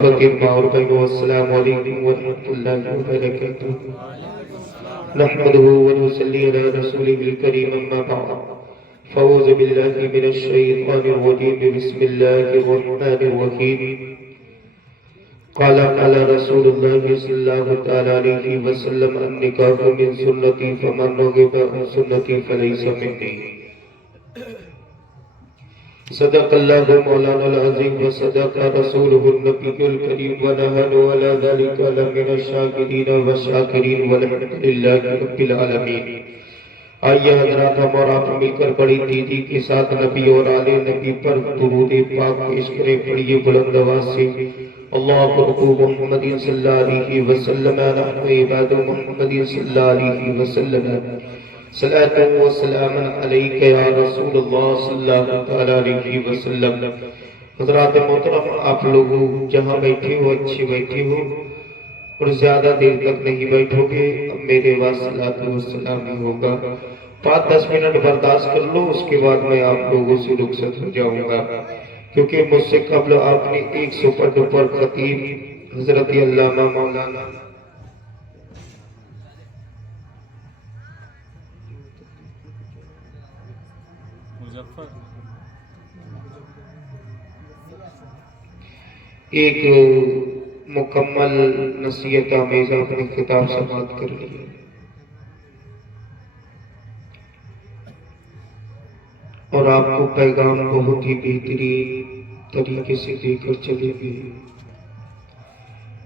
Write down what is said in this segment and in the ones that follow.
والسلام علیکم ورحمۃ اللہ وبرکاتہ نحمده ونصلي على رسوله الكريم اما بعد فاعوذ باللہ من الشیطان الرجیم بسم اللہ الرحمن الرحیم قال رسول اللہ صلی اللہ تعالی علیہ وسلم النکاح من سنتی فمن رغب عن سنتی فلیس منی صدق اللہ مولانا العظیم وصدق رسولہ النبی الکریم ونحن علی ذلک لمن الشاکرین والشاکرین والحمد للہ رب العالمین۔ آئیے حضرات ہم اور آپ مل کر بڑی تیزی کے ساتھ نبی اور آل نبی پر درود پاک پیش کریں۔ پڑھیے بلند آواز سے اللہ محمد صلی اللہ علیہ وسلم نحن عباد محمد صلی اللہ علیہ وسلم صلاۃ و سلام علیک یا رسول اللہ صلی اللہ علیہ وسلم۔ حضرات محترم، آپ لوگ جہاں بیٹھے ہو اچھے بیٹھے ہو اور زیادہ دیر تک نہیں بیٹھو گے، اب میرے بعد صلاۃ و سلام ہی ہوگا۔ 5-10 منٹ برداشت کر لو، اس کے بعد میں آپ لوگوں سے رخصت ہو جاؤں گا، کیونکہ مجھ سے قبل آپ نے ایک سپر ڈپر خطیب حضرت علامہ مولانا ایک مکمل نصیحت آمیز اپنے خطاب سماعت کر لیا، اور آپ کو پیغام بہت ہی بہترین طریقے سے دے کر چلے گئے۔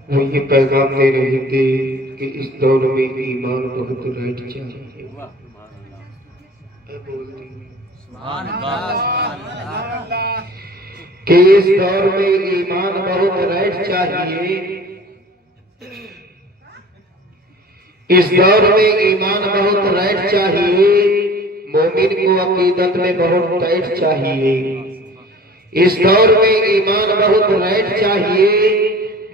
وہ یہ پیغام دے رہے تھے کہ اس دور میں ایمان بہت ریٹ چاہیے۔ کہ اس دور میں ایمان بہت ریٹ چاہیے، اس دور میں ایمان بہت ریٹ چاہیے، مومن کو عقیدت میں بہت ٹائٹ چاہیے۔ اس دور میں ایمان بہت ریٹ چاہیے،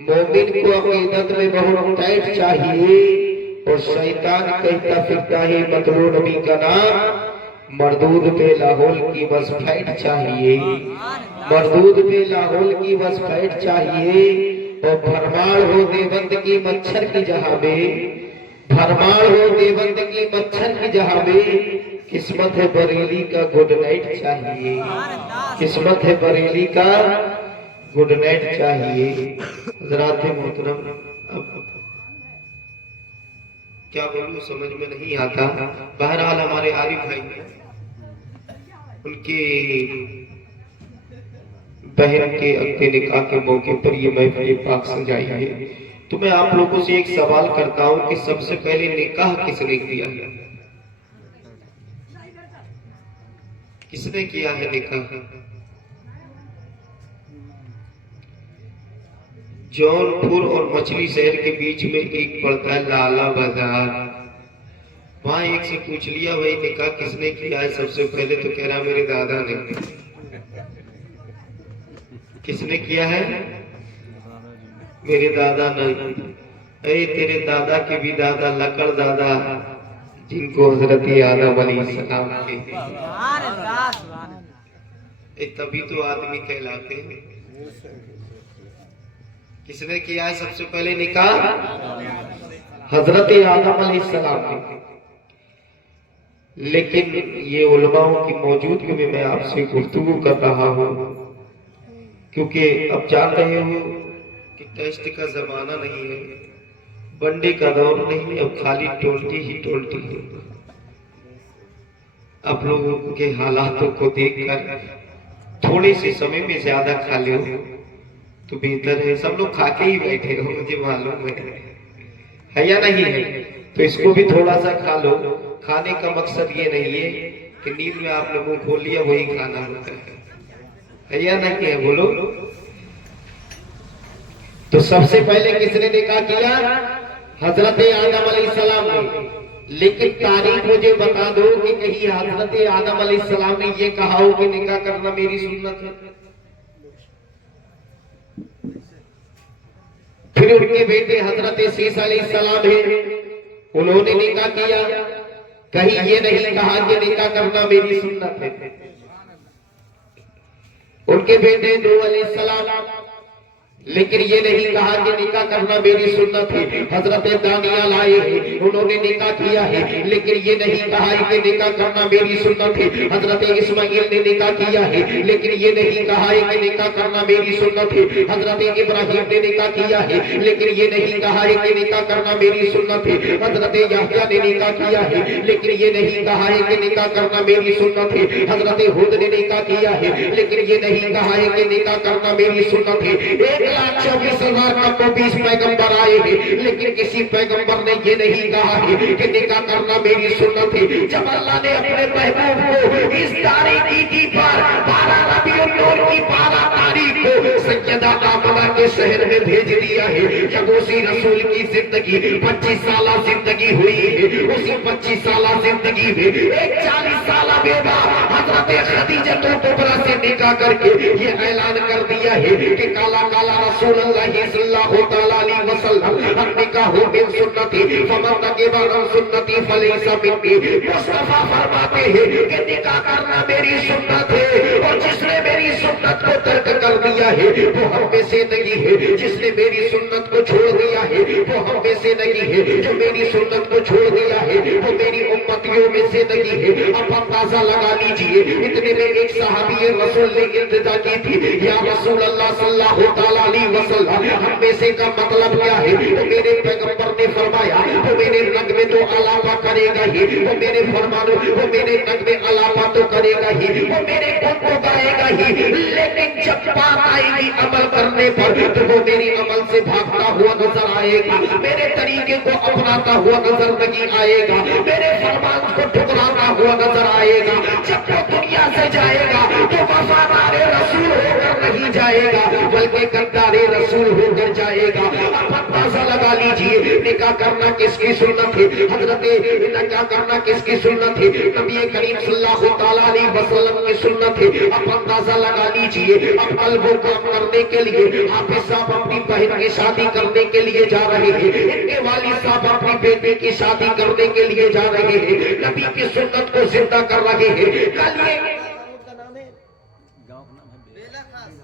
مومن کو عقیدت میں بہت ٹائٹ چاہیے، اور شیطان کہتا پھرتا ہے مطلوب نبی کا نام، مردود پہ لاہور کی بس فائٹ چاہیے، مردود پہ لاہور کی بس فائٹ چاہیے، اور بھرمار ہو دیوبند کی مچھر کی جہاں میں، بھرمار ہو دیوبند کی مچھر کی جہاں میں، قسمت ہے بریلی کا گڈ نائٹ چاہیے، قسمت ہے بریلی کا گڈ نائٹ چاہیے۔ حضرات محترم، کیا بولوں سمجھ میں نہیں آتا۔ بہرحال ہمارے عارف بھائی ان کے بہن کے عقد نکاح کے موقع پر یہ محفل پاک سجائی ہے، تو میں آپ لوگوں سے ایک سوال کرتا ہوں کہ سب سے پہلے نکاح کس نے کیا ہے؟ کس نے کیا ہے نکاح؟ جونپور اور مچھلی شہر کے بیچ میں ایک پڑتا ہے لالا بازار، وہاں ایک سے پوچھ لیا بھائی نکاح کس نے کیا ہے سب سے پہلے، تو کہہ رہا میرے دادا نے۔ کس نے کیا ہے؟ میرے دادا نے۔ اے تیرے دادا کے بھی دادا لکڑ دادا، جن کو حضرت آدم علیہ السلام کہتے ہیں، تبھی تو آدمی کہلاتے ہیں۔ کس نے کیا ہے سب سے پہلے نکاح؟ حضرت آدم علیہ السلام نے۔ لیکن یہ علماء کی موجودگی میں میں آپ سے گفتگو کر رہا ہوں، کیونکہ اب جان رہے ہو کہ ٹیسٹ کا زمانہ نہیں ہے، بنڈے کا دور نہیں ہے، اب خالی ٹولٹی ہی ٹولٹی ہے۔ آپ لوگوں کے حالاتوں کو دیکھ کر تھوڑے سے سمے میں زیادہ کھا لے تو بہتر ہے۔ سب لوگ کھا کے ہی بیٹھے ہو، مجھے معلوم ہے یا نہیں ہے، تو اس کو بھی تھوڑا سا کھا لو۔ کھانے کا مقصد یہ نہیں ہے کہ نیند میں آپ نے منہ کھول لیا وہی کھانا ہوتا ہے یا نہیں ہے، بولو۔ تو سب سے پہلے کس نے نکاح کیا؟ حضرت آدم علیہ السلام نے۔ لیکن تاریخ مجھے بتا دو کہ کہیں حضرت آدم علیہ السلام نے یہ کہا ہو کہ نکاح کرنا میری سنت ہے؟ پھر ان کے بیٹے حضرت عیسیٰ علیہ السلام ہیں، انہوں نے نکاح کیا، کہیں یہ نہیں کہا کہ نکاح کرنا میری سنت ہے۔ ان کے بیٹے نوح علیہ السلام لیکن یہ نہیں کہا کہ نکاح کرنا میری سنت ہے. حضرت دانیال آئے ہیں, انہوں نے نکاح کیا ہے, لیکن یہ نہیں کہا کہ نکاح کرنا میری سنت ہے. حضرت اسماعیل نے نکاح کیا ہے, لیکن یہ نہیں کہا کہ نکاح کرنا میری سنت ہے. حضرت ابراہیم نے نکاح کیا ہے, لیکن یہ نہیں کہا کہ نکاح کرنا میری سنت ہے. حضرت یحییٰ نے نکاح کیا ہے, لیکن یہ نہیں کہا کہ نکاح کرنا میری سنت ہے. حضرت ہود نے نکاح کیا ہے, لیکن یہ نہیں کہا کہ نکاح کرنا میری سنت ہے. 1,24,000 کا تو 20 پیغمبر آئے ہیں, لیکن کسی پیغمبر نے یہ نہیں کہا ہے کہ نکاح کرنا میری سنت ہے. جب اللہ نے اپنے محبوب کو اس تاریخی پر 12 ربیع الاول کی 12 تاریخ کو سیدہ آمنہ کے شہر میں بھیج دیا ہے, جب اسی رسول کی زندگی 25 سالہ زندگی ہوئی ہے, اسی 25 سالہ زندگی میں ایک 40 سالہ بیوہ حضرت خدیجہ کبریٰ سے نکاح کر کے یہ اعلان کر دیا ہے کہ کالا کالا رسول اللہ صلی اللہ علیہ وسلم النکاح من سنتی فمن رغب عن سنتی فلیس منی. مصطفیٰ فرماتے ہیں کہ نکاح کرنا میری سنت ہے, اور جس نے میری سنت کو ترک کر دیا ہے وہ ہم میں سے نہیں ہے. جس نے میری سنت کو چھوڑ دیا ہے وہ ہم میں سے نہیں ہے. جو میری سنت کو چھوڑ دیا ہے وہ میری امتیوں میں سے نہیں ہے. اب اندازہ لگا لیجئے, اتنے میں ایک صحابی رسول نے التجا کی تھی, یا رسول اللہ صلی اللہ علیہ وسلم ہم میں سے کا مطلب کیا ہے؟ تو میرے پیغمبر نے فرمایا وہ میرے نغمے تو علاوہ کرے گا ہی, وہ میرے فرمان وہ میرے نغمے علاوہ تو کرے گا ہی, وہ میرے گن کو گائے گا ہی, لیکن جب بات آئے گی عمل کرنے پر تو وہ میری عمل سے بھاگتا ہوا نظر آئے گا, میرے طریقے کو اپناتا ہوا نظر نہیں آئے گا, میرے فرمان کو ٹھکراتا ہوا نظر آئے گا. جب وہ دنیا سے جائے گا تو وفادار رسول ہو کر نہیں جائے گا, بلکہ غدار رسول ہو کر جائے گا. اب اندازہ لگا لیجئے نکاح کرنا کس کی سنت ہے؟ حضرت نکاح کرنا کس کی سنت ہے؟ نبی کریم صلی اللہ علیہ وسلم کی سنت ہے. اب اندازہ لگا لیجئے, اب کل وہ کام کرنے کے لیے حافظ صاحب اپنی بہن کی شادی کرنے کے لیے جا رہے ہیں, ان کے والد صاحب اپنی بیٹی کی شادی کرنے کے لیے جا رہے ہیں, نبی کی سنت کو زندہ کر رہے ہیں. کل یہ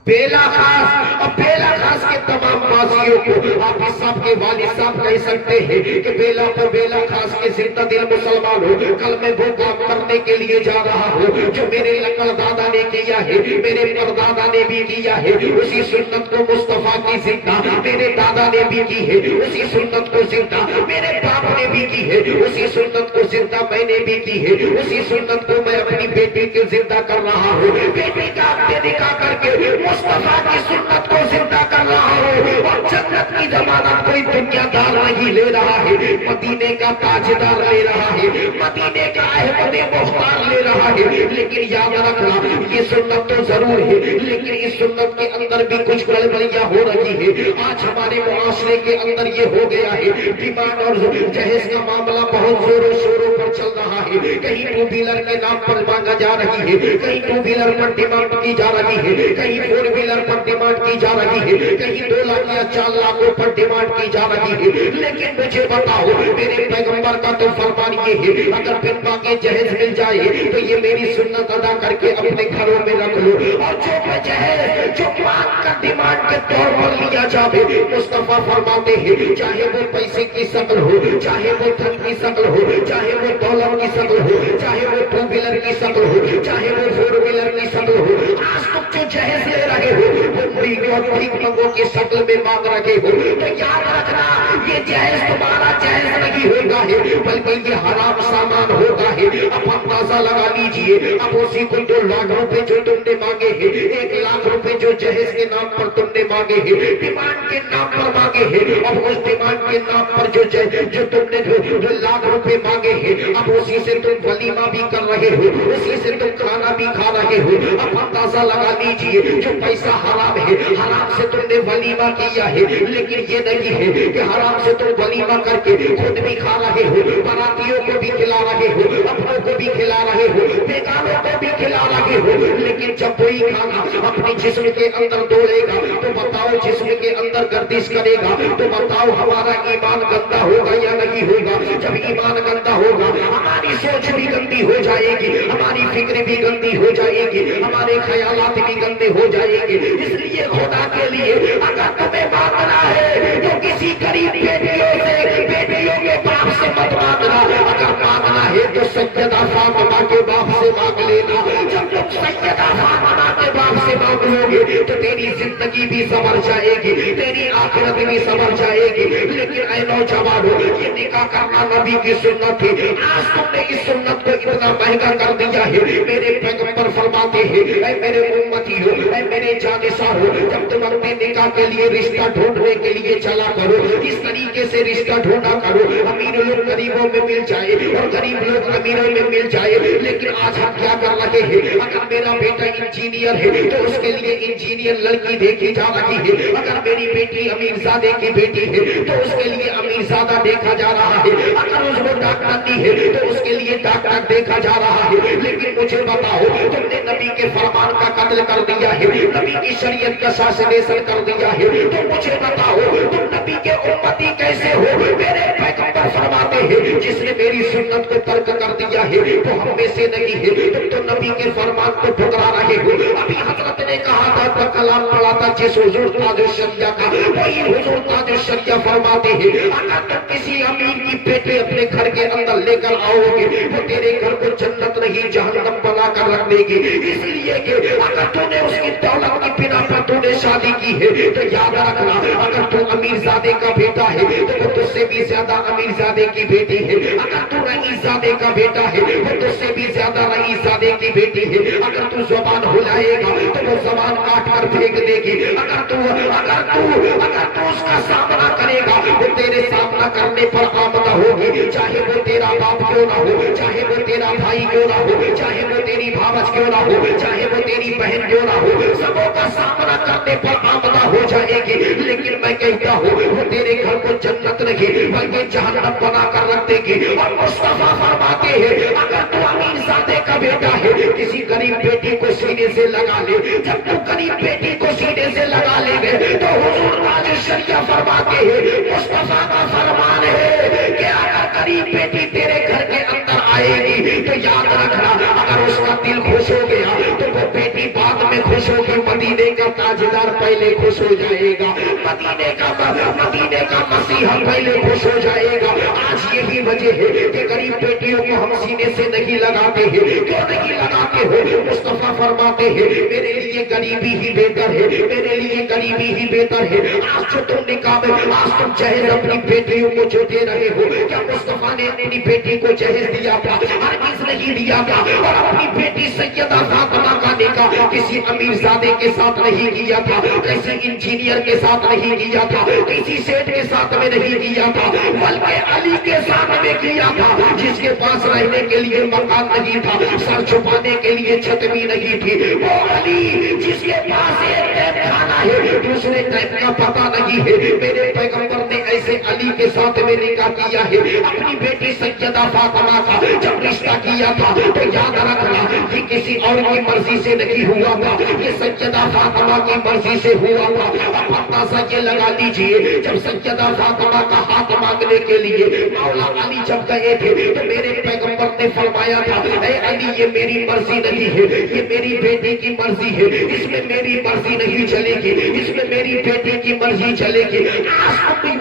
بیلا خاص, اور بیلا خاص کے تمام بازیوں کو حافظ صاحب کے والد صاحب کہہ سکتے ہیں کہ بیلا پر بیلا خاص کے زندہ دل مسلمان ہو, کل میں وہ کام کرنے کے لیے جا رہا ہوں جو میرے لکڑ دادا نے کیا ہے, میرے پردادا نے بھی کیا ہے. اسی سنت کو مصطفیٰ کی زندہ میرے دادا نے بھی کی ہے, اسی سنت کو زندہ میرے باپ نے بھی کی ہے, اسی سنت کو زندہ میں نے بھی کی ہے, اسی سنت کو میں اپنی بیٹی کے زندہ کر رہا ہوں. بیٹی کا اپنے نکاح کر کے مصطفیٰ کی سنت کو زندہ کر رہا ہوں, اور جنت کی ضمانت کوئی دنیا دار نہیں لے رہا ہے, مدینے کا تاجدار لے رہا ہے, مدینے کا احمد مختار لے رہا ہے. لیکن یاد رکھنا یہ سنت تو ضرور ہے, لیکن اس سنت کے اندر بھی کچھ گڑبڑیاں ہو رہی ہے. آج ہمارے معاشرے کے اندر یہ ہو گیا ہے, ڈیمانڈ اور جہیز کا معاملہ بہت زوروں شوروں پر چل رہا ہے. کہیں ٹو ویلر کے نام پر مانگا جا رہی ہے, کہیں ٹو ویلر پر ڈیمانڈ کی جا رہی ہے, کہیں فور ویلر پر ڈیمانڈ کی جا رہی ہے, کہیں 2 لاکھ یا 4 لاکھوں پر ڈیمانڈ کی جا رہی ہے. لیکن مجھے بتاؤ, میرے پیغمبر کا تو فرمان یہ ہے, اگر بن مانگے جہیز مل جائے تو یہ میری سنت ادا کر کے اپنے گھروں میں رکھ لو, اور جو جہیز جو مانگ کر ڈیمانڈ کے طور پر لیا جائے, مصطفیٰ فرماتے ہیں چاہے وہ پیسے کی شکل ہو, چاہے وہ دھن کی شکل ہو, چاہے وہ دولت کی شکل ہو, چاہے وہ 2 ویلر کی شکل ہو, چاہے وہ 4 ویلر کی شکل ہو, آج تم جو جہیز لے رہے ہو وہ بھیک اور بھیک منگوں کی شکل میں مانگ رہے ہو, تو یاد رکھنا یہ جہیز تمہارا جہیز نہیں ہوگا ہے, بلکہ یہ حرام سامان ہوگا ہے. اب اندازہ لگا لیجئے, اب اسی کو 2 لاکھ روپے جو تم نے مانگے ہیں, 1 لاکھ روپے جو جہیز کے نام پر تم نے مانگے ہیں, ڈیمانڈ کے نام پر مانگے ہیں, اب اس ڈیمانڈ کے نام پر جو تم نے 2 لاکھ روپے مانگے ہیں, اب اسی سے تم ولیمہ بھی کر رہے ہو, اسی سے تم کھانا بھی کھا رہے ہو. اب اندازہ لگا لیجئے جو پیسہ حرام ہے, حرام سے تم نے ولیمہ کیا ہے, لیکن یہ نہیں ہے کہ حرام سے تم ولیمہ کر کے خود بھی کھا رہے ہو, براتیوں کو بھی کھلا رہے ہو, اپنوں کو بھی کھلا رہے ہو, बेगानों को भी खिला रहे हो, लेकिन जब कोई खाना अपने जिस्म के अंदर दौड़ेगा तो बताओ जिस्म के अंदर गर्दिश करेगा तो बताओ हमारा ईमान गंदा होगा या नहीं होगा? जब ईमान गंदा होगा हमारी सोच भी गंदी हो जाएगी, हमारी फिक्र भी गंदी हो जाएगी, हमारे ख्यालात भी गंदे हो जाएंगे। इसलिए खुदा के लिए अगर तुम्हें मांगना है तो किसी गरीब बेटियों से, बेटियों के बाप से मत मांगना। अगर मांगना है तो सैयदा फातिमा के बाप से मांग लेना। जब तुम सैयदा फातिमा के बाप से मांग लोगे तो तेरी जिंदगी भी संवर जाएगी, तेरी आखिरत भी संवर जाएगी। लेकिन ऐ नौजवानों, ये निकाह करना नबी की सुन्नत थी, आज तुमने इस सुन्नत को इतना महंगा कर दिया है। मेरे पैगंबर फरमाते हैं, ऐ मेरे उम्मती हो, ऐ मेरे जानिसार हो, जब तुम अपने निकाह के लिए रिश्ता ढूंढने के लिए चला करो, इस तरीके से रिश्ता ढूंढा करो, अमीर लोग गरीबों में मिल जाए और गरीब लोग अमीरों में मिल जाए। लेकिन आज हम क्या कर रहे हैं? अगर मेरा बेटा इंजीनियर है तो उसके लिए इंजीनियर लड़की देखी जा रही है, अगर मेरी बेटी अमीरजादे की बेटी है तो उसके लिए अमीरजादा देखा जा रहा है, अगर उसको डॉक्टरनी है तो उसके लिए डॉक्टर देखा जा रहा है। लेकिन मुझे बताओ, तुमने नबी के फरमान का कत्ल कर दिया है, नबी की शरीयत का शासनेशन कर दिया है, तो मुझे बताओ तुम नबी के उम्मती कैसे हो? मेरे पैगंबर फरमाते हैं, जिसने मेरी सुन्नत को तर्क कर दिया है तो हम में से नहीं है। तुम तो नबी के फरमान को ठुकरा रहे हो। अभी हजरत ने कहा था, तो कलाम पढ़ा था जिस हुजूर ताजुश शरिया का, वही हुजूर ताजुश शरिया फरमाते हैं, अगर तुम किसी अमीर की बेटी अपने घर के अंदर लेकर आओगे वो तेरे घर को जन्नत नहीं जहन्नम बना कर रख देगी। इसलिए कि अगर तूने उसकी दौलत की बिना पर तूने शादी की है तो याद रखना, अगर तू अमीरजादे का बेटा है तो वो तुझसे भी ज्यादा अमीरजादे की बेटी है। अगर तू रईसजादे का बेटा है वो तुझसे भी ज्यादा रईसजादे की बेटी है। अगर तू जुबान हिलाएगा तो वो जुबान काट कर फेंक देगी। अगर तू उसका सामना करेगा वो तेरे सामना करने पर आमदा होगी, चाहे वो तेरा बाप क्यों ना हो, चाहे वो तेरा भाई क्यों ना हो, चाहे वो तेरी भावज क्यों ना हो, चाहे वो तेरी बहन क्यों ना हो, सबों का सामना करने पर आमदा हो जाएगी। लेकिन मैं कहता हूँ वो तेरे घर को जन्नत नहीं बल्कि जहन्नम बना कर रख देगी। और मुस्तफा फरमाते हैं, अगर तू अमीरजादे का बेटा है किसी गरीब बेटी को सीने से लगा ले। जब तू गरीब बेटी को सीने से लगा लेंगे तो हुजूर ताजुश शरिया फरमाते हैं, मुस्तफा का फरमान है कि अगर गरीब बेटी तेरे घर के अंदर आएगी तो याद रखना, अगर उसका दिल खुश हो गया तो वो बेटी बाद में खुश होगी। मदीने का ताजदार पहले खुश हो जाएगा, मदीने का मसीहा पहले खुश हो जाएगा। आज यही वजह है कि गरीब बेटियों को हम सीने से नहीं लगाते हैं। क्यों नहीं लगाते हो? मुस्तफा फरमाते हैं, मेरे लिए गरीबी ही बेहतर है, मेरे लिए गरीबी ही बेहतर है। आज जो तुम निकाह में, आज तुम जहेज अपनी बेटियों को जो दे रहे हो, क्या मुस्तफा ने अपनी बेटी को जहेज दिया था? हरगिज़ नहीं दिया था। और अपनी बेटी सैयदा फातिमा का निकाह किसी अमीरजादे के साथ नहीं किया था, किसी इंजीनियर के साथ नहीं किया था, किसी सेठ के साथ में नहीं किया था, बल्कि अली के साथ में किया था, जिसके पास रहने के लिए मकान नहीं था, सर छुपाने के लिए छत भी नहीं थी। वो अली जिसके पास एक टाइम खाना है दूसरे टाइम का पता नहीं है। मेरे पैगंबर ने ऐसे अली के साथ में निकाह किया है। अपनी बेटी सैयदा फातिमा का जब रिश्ता किया था तो याद रखना, ये किसी और की मर्जी से नहीं हुआ था, ये सैयदा फातिमा की मर्जी से हुआ था। अब अंदाजा ये लगा लीजिए, जब सैयदा फातिमा का हाथ मांगने के लिए मौला अली जब गए थे तो मेरे पैगंबर ने फरमाया था, ऐ अली ये मेरी मर्जी नहीं है, ये मेरी बेटी की मर्जी है, इसमें मेरी मर्जी नहीं चलेगी, इसमें मेरी बेटी की मर्जी चलेगी। आज तुम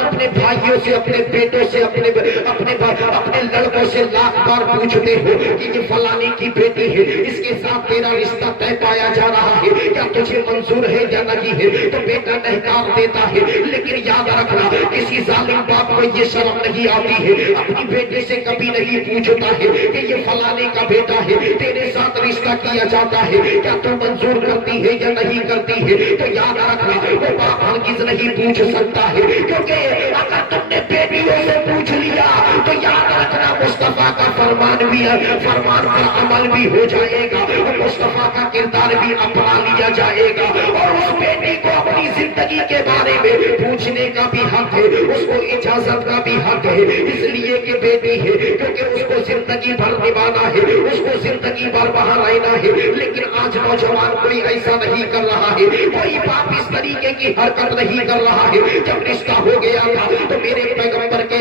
अपने भाइयों से, अपने बेटों से, अपने लड़कों से लाख बार पूछते हो कि ये फलाने की बेटी है, इसके साथ तेरा रिश्ता तय पाया जा रहा है, क्या तुझे मंजूर है या नहीं है? तो बेटा नहकार देता है। लेकिन याद रखना, किसी जालिम बाप को ये शर्म नहीं आती है, अपनी बेटे से कभी नहीं पूछता है कि ये फलाने का बेटा है, तेरे साथ रिश्ता किया जाता है, क्या तू मंजूर करती है या नहीं करती है? तो याद रखना, वो बाप हरगिज़ नहीं पूछ सकता है, क्योंकि अगर तुमने बेटियों से पूछ लिया तो याद रखना मुस्तफा का फरमान भी है, फरमान पर अमल भी हो जाएगा, मुस्तफा का किरदार भी अपना लिया जाएगा। और उस बेटी को अपनी जिंदगी के बारे में पूछने का भी हक है, उसको इजाजत का भी हक है, इसलिए कि बेटी है, क्योंकि उसको जिंदगी زندگی بھر نبھانا ہے، اس کو زندگی بھر وہاں رہنا ہے۔ لیکن آج نوجوان کوئی ایسا نہیں کر رہا ہے، کوئی باپ اس طریقے کی حرکت نہیں کر رہا ہے۔ جب رشتہ ہو گیا تھا تو میرے پیغمبر کے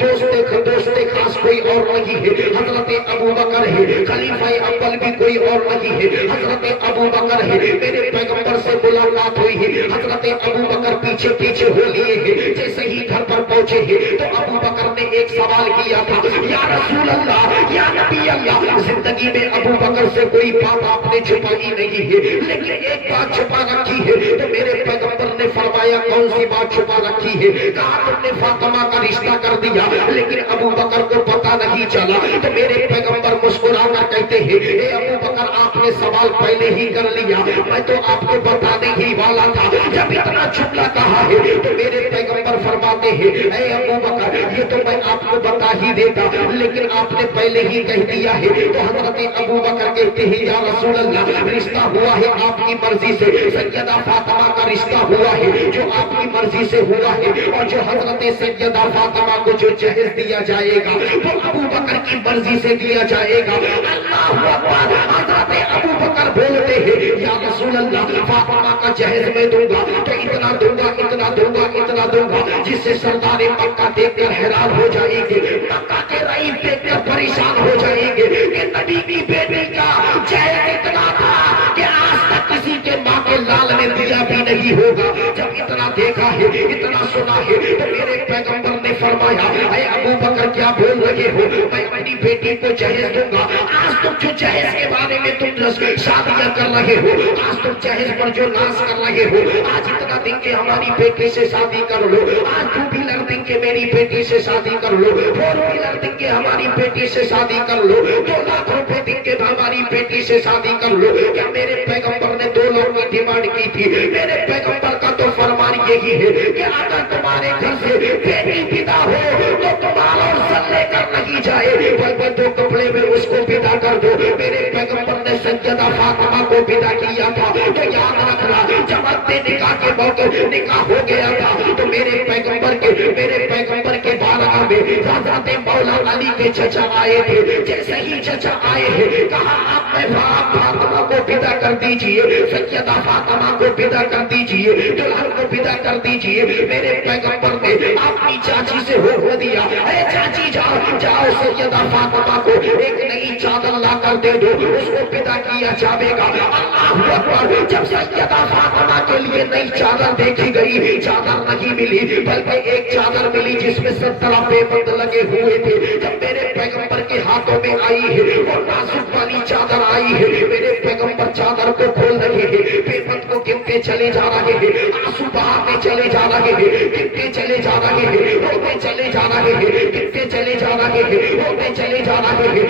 دوست خاص کوئی اور نہیں ہے، حضرت ابو بکر ہے۔ خلیفہ اول بھی کوئی اور نہیں ہے، حضرت ابو بکر ہے۔ میرے پیغمبر سے ملاقات ہوئی ہے، حضرت ابو بکر پیچھے پیچھے ہو لیے ہیں۔ جیسے ہی گھر پر پہنچے ہیں تو ابو بکر نے ایک سوال کیا تھا، یا رسول اللہ، یا نبی اللہ، زندگی میں ابو بکر سے کوئی بات آپ نے چھپائی نہیں ہے، لیکن ایک بات چھپا رکھی ہے۔ تو میرے پیغمبر نے فرمایا کون سی بات چھپا رکھی ہے؟ کہا تم نے فاطمہ کا رشتہ کر دیا، لیکن ابو بکر کو پتہ نہیں چلا۔ تو میرے پیغمبر مسکرا کر کہتے ہیں، اے ابو بکر آپ نے سوال پہلے ہی کر لیا، میں تو آپ کو بتانے ہی والا تھا۔ جب اتنا جملہ کہا ہے تو میرے پیغمبر فرماتے ہیں، اے ابو بکر یہ تو میں آپ کو بتا ہی دیتا، لیکن آپ نے پہلے ہی کہہ دیا ہے۔ تو حضرت ابو بکر کہتے ہیں، یا رسول اللہ، رشتہ ہوا ہے آپ کی مرضی سے، سیدہ فاطمہ کا رشتہ ہوا ہے جو آپ کی مرضی سے ہوا ہے، اور جو حضرت سیدہ فاطمہ کو جو جہیز دیا جائے گا وہ ابو بکر کی مرضی سے دیا جائے گا۔ اللہ اکبر! حضرت ابو بکر بولتے ہیں، یا رسول اللہ، فاطمہ کا جہیز میں دوں گا تو اتنا دوں گا، اتنا دوں گا، اتنا دوں گا، جس سے سردار مکہ دیکھ کر حیران ہو جائیں گے، مکہ کے رئیس دیکھ کر پریشان ہو جائیں گے کہ نبی کی بیٹی کا جہیز اتنا تھا کہ آج تک کسی کے ماں کے لال نے دیا بھی نہیں ہوگا۔ جب اتنا دیکھا ہے، اتنا سنا ہے تو میرے پیغمبر نے فرمایا، اے ابو بکر کیا بول رہے ہو؟ میں اپنی بیٹی کو جہیز دوں گا۔ آج تم جو جہیز کے بارے میں تم شادیاں کر رہے ہو، آج تم جہیز پر جو ناز کر رہے ہو، آج اتنا دن کے ہماری بیٹی سے شادی کر لو، آج 2 ویلر دن کے میری بیٹی سے شادی کر لو، 4 ویلر دن کے ہماری بیٹی سے شادی کر لو، 2 لاکھ روپے دن کے ہماری بیٹی سے شادی کر لو۔ کیا میرے پیغمبر نے 2 لاکھ کی ڈیمانڈ کی تھی؟ میرے پیغمبر کا تو فرمان یہی ہے کہ اگر تمہارے گھر سے بیٹی پیدا ہو تو تمہارا سر لے کر نہیں جائے، بلکہ 2 کپڑے میں اس کو پیدا کر دو۔ میرے پیغمبر نے سیدہ فاطمہ کو پیدا کیا تھا تو یاد رکھنا، جب اپنے نکاح کے موقع نکاح ہو گیا تھا تو میرے پیغمبر کے بارگاہ میں حضرت مولا علی کے چچا آئے تھے۔ جیسے ہی چچا آئے ہیں کہا آپ نے فاطمہ کو پیدا کر دیجئے، سیدہ فاطمہ کو پیدا کر دیجئے، دلہن کو پیدا کر دیجئے۔ میرے پیغمبر نے اپنی چاچی سے حکم دیا، اے چاچی جاؤ سیدہ فاطمہ کو ایک نئی چادر لا کر دے دو، اس کو پیدا کیا جاوے گا۔ اللہ اکبر! جب سیدہ فاطمہ کے لیے نئی چادر دیکھی گئی، چادر نہیں ملی بلکہ ایک چادر ملی جس میں 17 پیبند لگے ہوئے تھے۔ جب میرے پیغمبر کے ہاتھوں میں آئی ہے وہ نازک والی چادر آئی ہے، میرے پیغمبر چادر کو کھول رہے ہیں، پیبند کو گنتے چلے جا رہے ہیں، آنسو بہاتے چلے جا رہے ہیں، گنتے چلے جا رہے ہیں، روتے چلے جا رہے ہیں، گنتے چلے جا رہے ہیں، روتے چلے جا رہے ہیں۔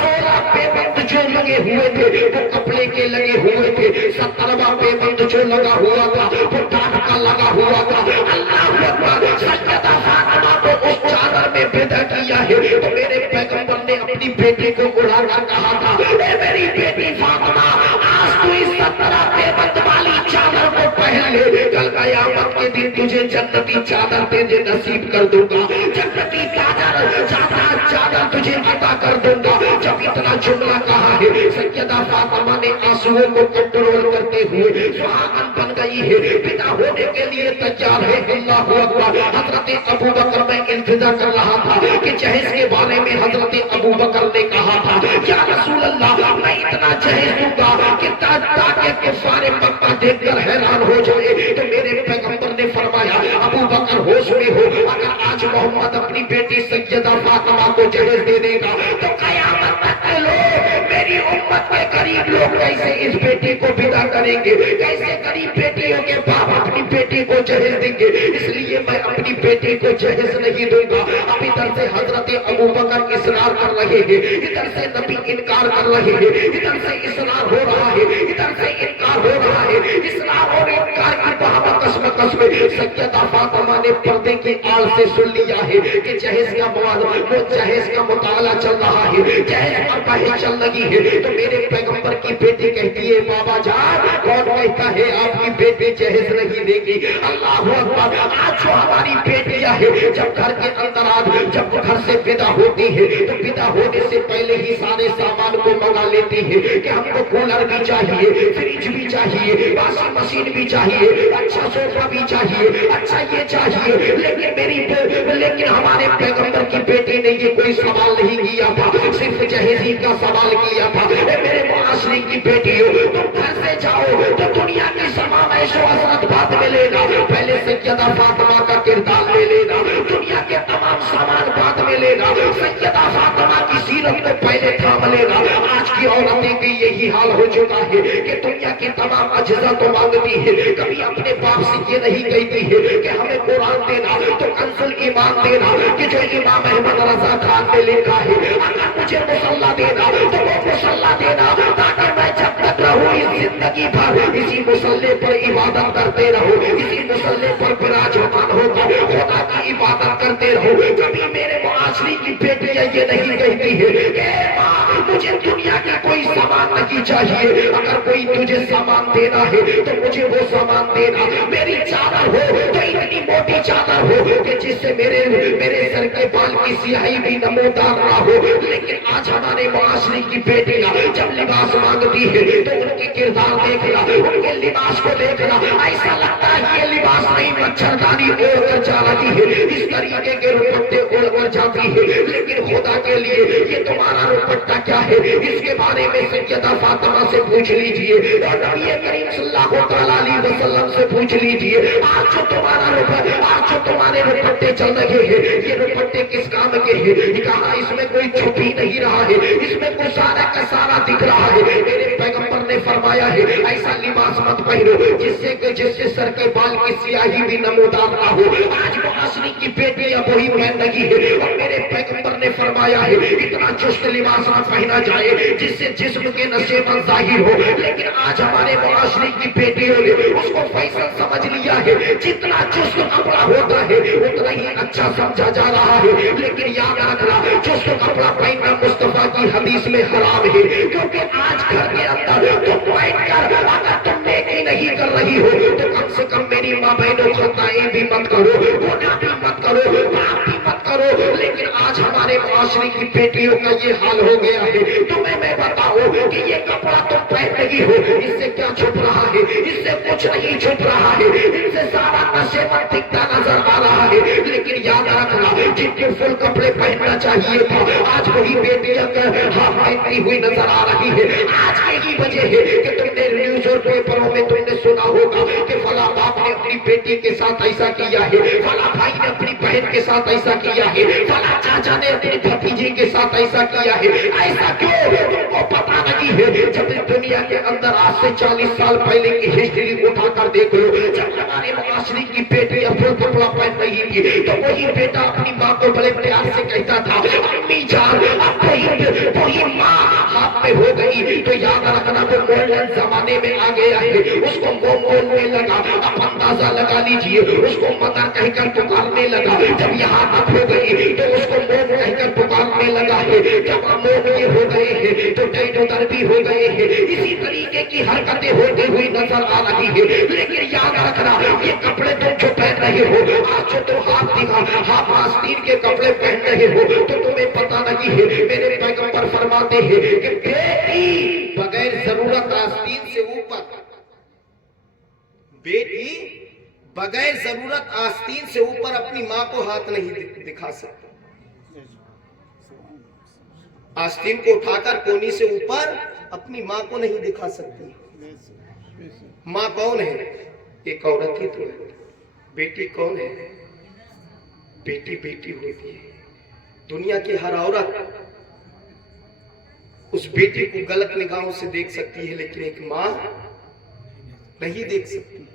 16 پیبند جو لگے ہوئے تھے وہ کپڑے کے لگے ہوئے تھے، 17واں پیبند جو لگا ہوا تھا وہ ڈاٹ کا لگا ہوا تھا۔ اللہ اکبر! سیدہ فاطمہ کو اس چادر میں پیدا کیا ہے تو میرے پیغمبر نے اپنی بیٹی کو اڑا کر کہا تھا، اے میری بیٹی فاطمہ، آج تو اس 17 پیبند والی چادر کو پہن لے، کل قیامت کے دن تجھے جنتی چادر تجھے نصیب کر دوں گا، جنتی چادر تجھے عطا کر دوں گا۔ جب اتنا جملہ کہا ہے سیدہ فاطمہ نے آنسوؤں کو کنٹرول کرتے ہوئے سہاگن بن گئی ہے، پیدا ہونے کے لیے تیار ہے۔ اللہ اکبر! حضرت ابو بکر میں انتظار کر رہا تھا کہ جہیز کے بارے میں حضرت ابو بکر نے کہا تھا، یا رسول اللہ، میں اتنا جہیز دوں گا کہ تاکہ کفار مکہ دیکھ کر حیران ہو جائے۔ تو میرے پیغمبر نے فرمایا، ابو بکر ہوش میں ہو، اگر آج محمد اپنی بیٹی سیدہ فاطمہ کو جہیز دے دے گا تو قیامت تک کے لوگ، میری امت کے قریب لوگ کیسے اس بیٹی کو پیدا کریں گے، کیسے غریب بیٹیوں کے باپ اپنی بیٹی کو جہیز دیں گے، اس لیے میں اپنی بیٹی کو جہیز نہیں دوں گا۔ اب ادھر سے حضرت ابو بکر اصرار کر رہے ہیں، ادھر سے نبی انکار کر رہے ہیں، ادھر سے اصرار ہو رہا ہے، ادھر سے انکار ہو رہا ہے، اصرار اور انکار کی بہت قسم سیدہ فاطمہ نے پردے کی آڑ سے سن لیا ہے کہ جہیز کا مواد، وہ جہیز کا مطالعہ چل رہا ہے، جہیز پر بحث چل رہی ہے۔ تو میرے پیغمبر کی بیٹی کہتی ہے، بابا جان، کون کہتا ہے آپ کی بیٹی جہیز نہیں دے گی؟ اللہ اکبر! آج جو ہماری بیٹیاں ہیں جب گھر کے اندر جب گھر سے پیدا ہوتی ہے تو विदा होने से पहले ही सारे सामान को मंगा लेती है कि हमको कूलर भी चाहिए, फ्रिज भी चाहिए, वॉशिंग मशीन भी चाहिए, अच्छा सोफा भी चाहिए, अच्छा ये चाहिए। लेकिन हमारे पैगंबर की बेटी ने ये कोई सवाल नहीं किया था, सिर्फ जहेजी का सवाल किया था। मेरे मुआशरे की बेटी हो, तुम घर से जाओ तो दुनिया की तमाम ऐशो हसरत बाद में लेना, पहले सैयदा फातिमा का किरदार ले लेना, दुनिया के तमाम सामान बाद में लेना, सैयदा फातिमा की सीरत को पहले थाम लेना। आज की औरतें भी यही हाल हो चुका है कि दुनिया की तमाम अज्जा तो मांगती है, कभी अपने बाप से ये नहीं कहती है कि हमें कुरान देना, तो कंजुल ईमान देना कि जो इमाम अहमद रजा खान ने लिखा है, अगर मुझे मुसल्ला देना तो वो मुसल्ला देना, ताकि मैं जब तक रहूं इस जिंदगी भर इसी मुसल्ले पर इबादत करते रहूं, इसी मुसल्ले पर विराजमान होकर खुदा की इबादत करते रहूं। कभी मेरे मुआशरी की बेटियां ये नहीं कहती है कि माँ मुझे दुनिया का कोई सामान नहीं चाहिए, अगर कोई तुझे सामान देना है तो मुझे वो सामान देना। मेरी चादर हो तो इतनी मोटी चादर हो कि जिससे मेरे सर के बाल की सियाही भी नमोदार ना हो। लेकिन आज हमारे मुआशरे की बेटियां जब लिबास मांगती है तो उनके किरदार देखना, उनके लिबास को देखना, ऐसा लगता है ये लिबास नहीं मच्छरदानी ओढ़कर जा रही है, इस तरीके के दुपट्टे ओढ़कर जाती है। लेकिन खुदा के लिए ये तुम्हारा दुपट्टा क्या है, इसके बारे में सैयदा फातिमा से पूछ लीजिए और नबी करीम सल्लल्लाहु अलैहि वसल्लम से पूछ लीजिए। आज जो तुम्हारे दुपट्टे चल रहे हैं, ये दुपट्टे किस काम के हैं? कहा इसमें कोई छुप ही नहीं रहा है, इसमें कोई सारा का सारा दिख रहा है। मेरे पैगंबर ने फरमाया है ऐसा लिबास मत पहनो जिससे सर के बाल की सियाही भी नमोदार ना हो। आज मुआशरी की बेटियां वही पहन रही है और मेरे पैगंबर ने फरमाया है इतना चुस्त लिबास ना पहना जाए जिससे जिस्म के नशेबन जाहिर हो। लेकिन आज हमारे मुआशरी की बेटियों ने उसको फैशन समझ लिया है, जितना चुस्त कपड़ा होता है उतना ही अच्छा समझा जा रहा है। लेकिन याद रखना चुस्त कपड़ा पहनना मुस्तफा की हदीस में हराम है, क्योंकि आज घर के अंदर तुम बैठकर अगर तुम नेकी नहीं कर रही हो तो कम से कम मेरी माँ बहनों खताएं भी मत करो, गुनाह भी मत करो, पाप भी मत करो। लेकिन आज हमारे मुआशरे की बेटियों का ये हाल हो गया है। तुम्हें मैं बताऊं कि ये कपड़ा तुम पहन रही हो, इससे क्या छुप रहा है? इससे कुछ नहीं छुप रहा है, इनसे सारा नशेबन दिखता नजर आ रहा है। लेकिन याद रखना जिनके फुल कपड़े पहनना चाहिए था आज वही बेटियां हाफ पहनती हुई नजर आ रही है। आज यही वजह है कि तुमने न्यूज और पेपरों में तुमने सुना होगा कि फला बाप ने अपनी बेटी के साथ ऐसा किया है, फला भाई ने अपनी बहन के साथ ऐसा किया है, फला चाचा ने अपने भतीजे के साथ ऐसा किया है। ऐसा क्यों? तुमको पता नहीं है। जब दुनिया के अंदर आज से 40 साल पहले की हिस्ट्री उठाकर देख लो, जब हमारे मुआशरे की बेटियां फुल कपड़ा पहन रही थी तो वही बेटा अपनी माँ को बड़े प्यार से कहता था अम्मी जान, अब वही माँ हाथ में हो गई। तो याद रखना वो मॉडर्न जमाने में आ गया है, उसको मोम बोलने लगा। अब अंदाजा लगा लीजिए उसको मदर कहकर पुकारने लगा। जब यहाँ तक हो गई तो उसको मोम कहकर पुकारने लगा है। जब मोम ये हो गए हैं तो डैड उधर भी हो गए हैं। इसी तरीके की हरकतें होती हुई नजर आ रही है। लेकिन याद रखना ये कपड़े तुम जो पहन रहे हो, आज जो तुम हाफ आस्तीन के कपड़े पहन रहे हो तो तुम्हें पता नहीं है। मेरे पैगंबर फरमाते हैं कि बेटी बगैर जरूरत आस्तीन से ऊपर, बेटी बगैर जरूरत आस्तीन से ऊपर अपनी माँ को हाथ नहीं दिखा सकती। आस्तीन को उठाकर कोनी से ऊपर अपनी माँ को नहीं दिखा सकती। माँ कौन है? एक औरत ही तो है। बेटी कौन है? बेटी बेटी होती है। दुनिया की हर औरत उस बेटी को गलत निगाहों से देख सकती है, लेकिन एक माँ नहीं देख सकती।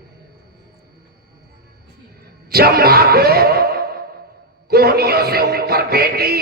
जब माँ को कोहनियों से ऊपर बेटी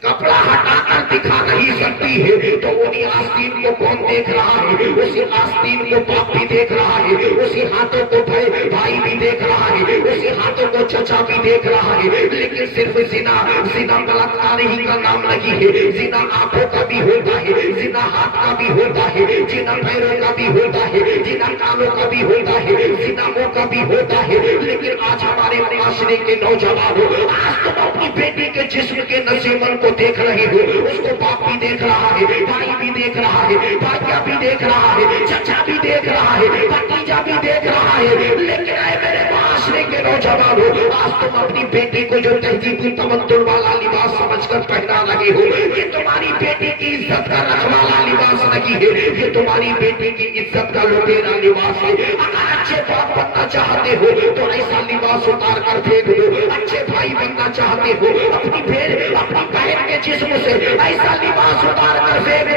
कपड़ा हटाकर दिखा नहीं सकती है तो उन्हीं आस्तीन को कौन देख रहा है? उसी आस्तीन को बाप भी देख रहा है, उसी हाथों को भाई भी देख रहा है, उसी हाथों को चचा भी देख रहा है। लेकिन सिर्फ जिना बलात्कार ही का नाम नहीं है। जिना आंखों का भी होता है, जिना हाथ का भी होता है, जिना पैरों का भी होता है, जिना कानों का भी होता है, जिना मुंह का भी होता है। लेकिन आज हमारे मुआशरे के नौजवानों, आज तुम अपनी बेटी के जिस्म के नशेमन को देख रहे हो, उसको बाप भी देख रहा है, भाई भी देख रहा है, भाइया भी देख रहा है, चचा भी देख रहा है, भतीजा भी देख रहा है, लेकिन ऐ मेरे माशरे के नौजवानों, आज तुम अपनी बेटी को जो तहजीबी तमद्दुन वाला लिबास समझकर पहना रहे हो, ये तुम्हारी बेटी की इज्जत का रखवाला लिबास नहीं है, ये तुम्हारी बेटी की इज्जत का लुटेरा लिबास है। अगर अच्छे बाप बनना चाहते हो तो ऐसा लिबास उतार कर फेंक दो, अच्छे भाई बनना चाहते हो अपनी बहन के जिस्म से ऐसा लिबास उतार कर फेंक दो।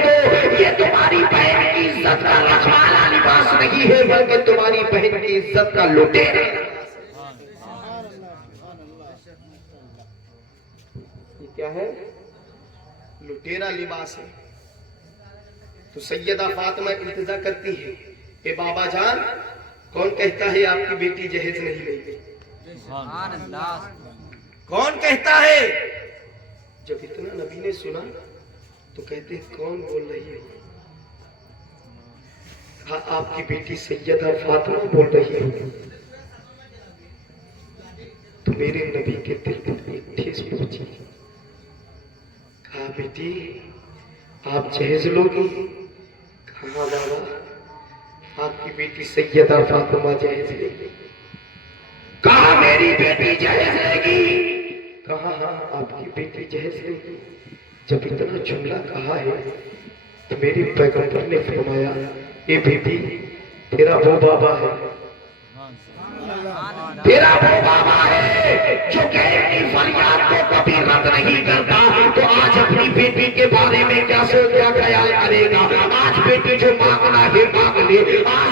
ये तुम्हारी बहन की इज्जत का रखवाला लिबास नहीं है, बल्कि तुम्हारी बहन की इज्जत का लुटेरा। ये क्या है? लुटेरा लिबास है। तो सैयदा फातिमा इल्तिजा करती है, ए बाबा जान, कौन कहता है आपकी बेटी जहेज नहीं ले गई? कौन कहता है? जब इतना नबी ने सुना तो कहते कौन बोल रही है? कहा आपकी बेटी सैयदा फातिमा बोल रही है। तो मेरे नबी के दिल पर एक ठेस पहुंची। कहा बेटी आप जहेज लोगी? कहा बाबा आपकी बेटी सैयदा फातिमा जहेज लेगी। कहा मेरी बेटी जहेज लेगी? कहा हाँ आपकी बेटी जहेज लेगी। जब इतना जुमला कहा है तो मेरे पैगंबर ने फरमाया, ए बेटी तेरा वो बाबा है, तेरा वो बाबा है जो गैर की फरियाद को कभी रद्द नहीं करता। तो आज अपनी बेटी के बारे में क्या ख्याल करेगा? आज बेटी जो मांगना है मांग ले, आज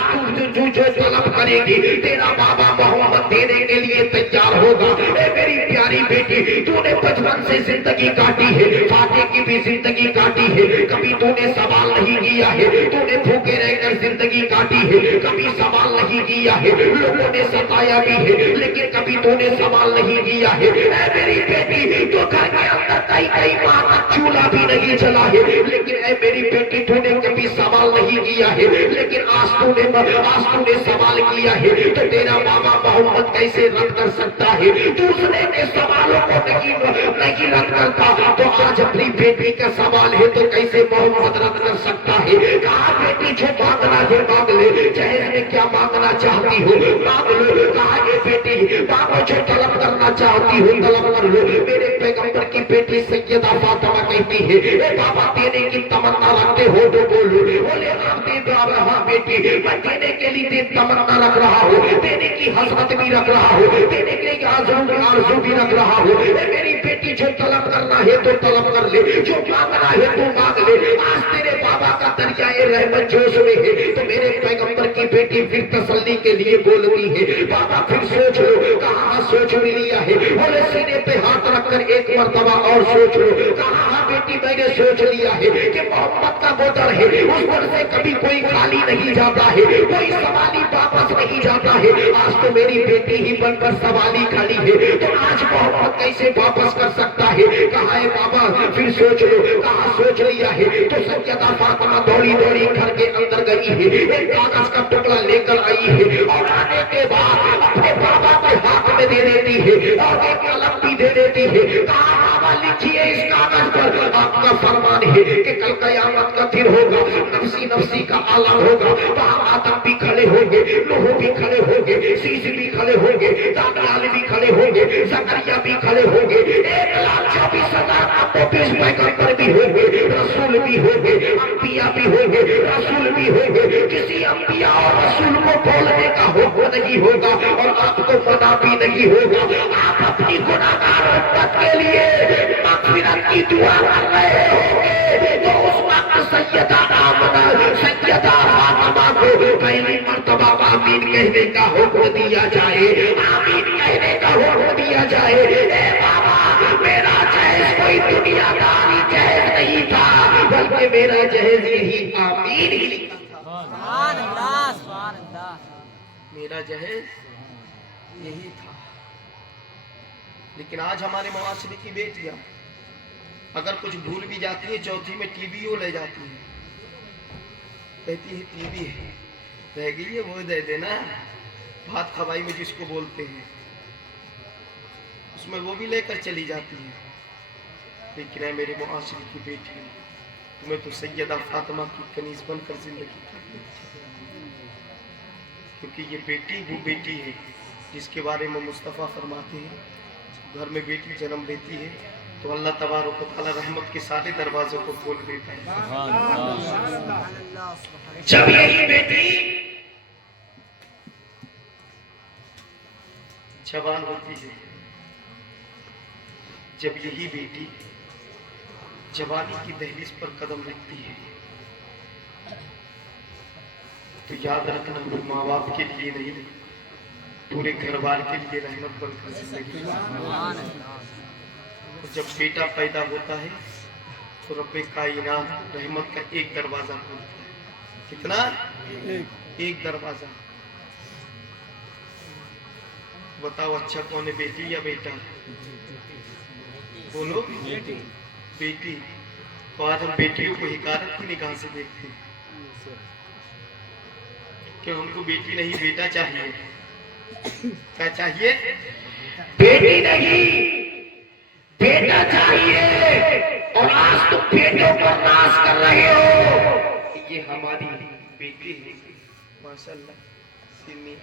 तू जो तलब करेगी तेरा बाबा मोहम्मद देने के लिए तैयार होगा। ए मेरी प्यारी बेटी, तूने बचपन से जिंदगी काटी है, फाटे की भी जिंदगी काटी है, कभी तूने सवाल नहीं किया है, तूने भूखे रहकर जिंदगी काटी है, कभी सवाल नहीं किया है, लोगों ने सताया भी है लेकिन कभी तूने सवाल नहीं किया है। ऐ मेरी बेटी, तो घर के अंदर कई माह तक चूल्हा भी नहीं चला है, लेकिन ऐ मेरी बेटी तूने कभी सवाल नहीं किया है, लेकिन आज तूने सवाल किया है तो तेरा बाबा मोहम्मद कैसे रद्द कर सकता है? दूसरे के सवालों को नहीं रद्द करता तो आज अपनी बेटी का सवाल है तो कैसे मोहम्मद रद्द कर सकता है? कहा बेटी जो मांगना है मांग ले, जहेज में क्या मांगना चाहती हो मांग लो। कहा ये बेटी बाबा जो तलब करना चाहती हो तलब कर लो। मेरे पैगंबर की बेटी सैयदा फातिमा कहती है, ए बाबा देने की तमन्ना रखते हो तो बोलो। बोले आप दे बाबा, हाँ बेटी मैं देने के लिए तमन्ना रख रहा हूँ, देने की हसरत भी रख रहा हूँ, देने के लिए आरज़ू भी रख रहा हूँ। मेरी बेटी जो तलब करना है तो तलब कर ले, जो मांगना है तो मांग ले। आज तेरे बाबा का दरियाए रहमत जोश में है तो मेरे पैगंबर की बेटी फिर तसल्ली के लिए बोलती है, बाबा फिर सोच लो। कहा सोच भी लिया है। बोले सीने पे हाथ रखकर एक मर्तबा और सोच लो। कहा हाँ बेटी मैंने सोच लिया है कि मोहम्मद का वो दर है, उस दर से कभी कोई खाली नहीं जाता है, कोई सवाली वापस नहीं जाता है। आज तो मेरी बेटी ही बनकर सवाली खड़ी है तो आज मोहम्मद कैसे वापस कर सकता है? कहा है बाबा फिर सोच लो। कहा सोच लिया है। तो सैयदा फातिमा दौड़ी दौड़ी घर के अंदर गई है, एक कागज का टुकड़ा लेकर आई है और आने के बाद अपने बाबा के हाथ में दे देती है और एक कलम भी दे देती है। कहा बाबा लिखिए इस कागज पर आपका फरमान है कि कल कयामत का दिन होगा, नफसी नफसी का आलम होगा, वहां आदम भी खड़े होंगे, नूह भी खड़े होंगे, शीश भी खड़े होंगे, दानियाल भी खड़े होंगे, ज़करिया भी खड़े होंगे, 1,24,000 पैगंबर भी होंगे, रसूल भी होंगे, अंबिया भी होंगे, रसूल भी होंगे। किसी अंबिया और रसूल को बोलने का हुक्म नहीं होगा और आपको मना भी नहीं होगा। आप अपनी गुनाहगार उम्मत के लिए मग़फ़िरत की दुआ कर रहे होंगे तो उस वक्त सैयदा फातिमा को पहली मर्तबा आमीन कहने का हुक्म दिया जाए, आमीन कहने का हुक्म दिया जाए। ए बाबा मेरा जहेज कोई दुनियादारी जहेज नहीं था, बल्कि मेरा जहेज यही आमीन ही लिखा था। मेरा जहेज यही था। लेकिन आज हमारे मुआशरे की बेटियां अगर कुछ भूल भी जाती है, चौथी में टीवी ले जाती है, कहती है टीवी है रह गई है वो दे देना, भात खवाई में जिसको बोलते हैं, उसमें वो भी लेकर चली जाती है। لیکن اے میرے معاشرے کی بیٹی، تمہیں تو سیدہ فاطمہ کی کنیز بن کر زندگی کرنی چاہیے، کیونکہ یہ بیٹی وہ بیٹی ہے جس کے بارے میں مصطفیٰ فرماتے ہیں جب گھر میں بیٹی جنم لیتی ہے تو اللہ تبارک و تعالی رحمت کے سارے دروازوں کو کھول دیتا ہے۔ جب یہی بیٹی جوان ہوتی ہے، جب یہی بیٹی جوانی کی دہلیز پر قدم رکھتی ہے تو یاد رکھنا وہ ماں باپ کے لیے نہیں، پورے گھر بار کے لیے رحمت بن کر زندگی۔ جب بیٹا پیدا ہوتا ہے تو رب کائنات رحمت کا ایک دروازہ کھولتا ہے۔ کتنا؟ ایک دروازہ۔ بتاؤ اچھا کون ہے، بیٹی یا بیٹا؟ بولو بیٹی۔ تو آج ہم بیٹیوں کو حقارت کی نگاہ سے دیکھتے ہیں کہ ہم کو بیٹی نہیں بیٹا چاہیے۔ کیا چاہیے؟ بیٹی نہیں بیٹا چاہیے، اور آج تم بیٹوں پر ناز کر رہے ہو۔ یہ ہماری بیٹی ہے، ماشاءاللہ۔ سنی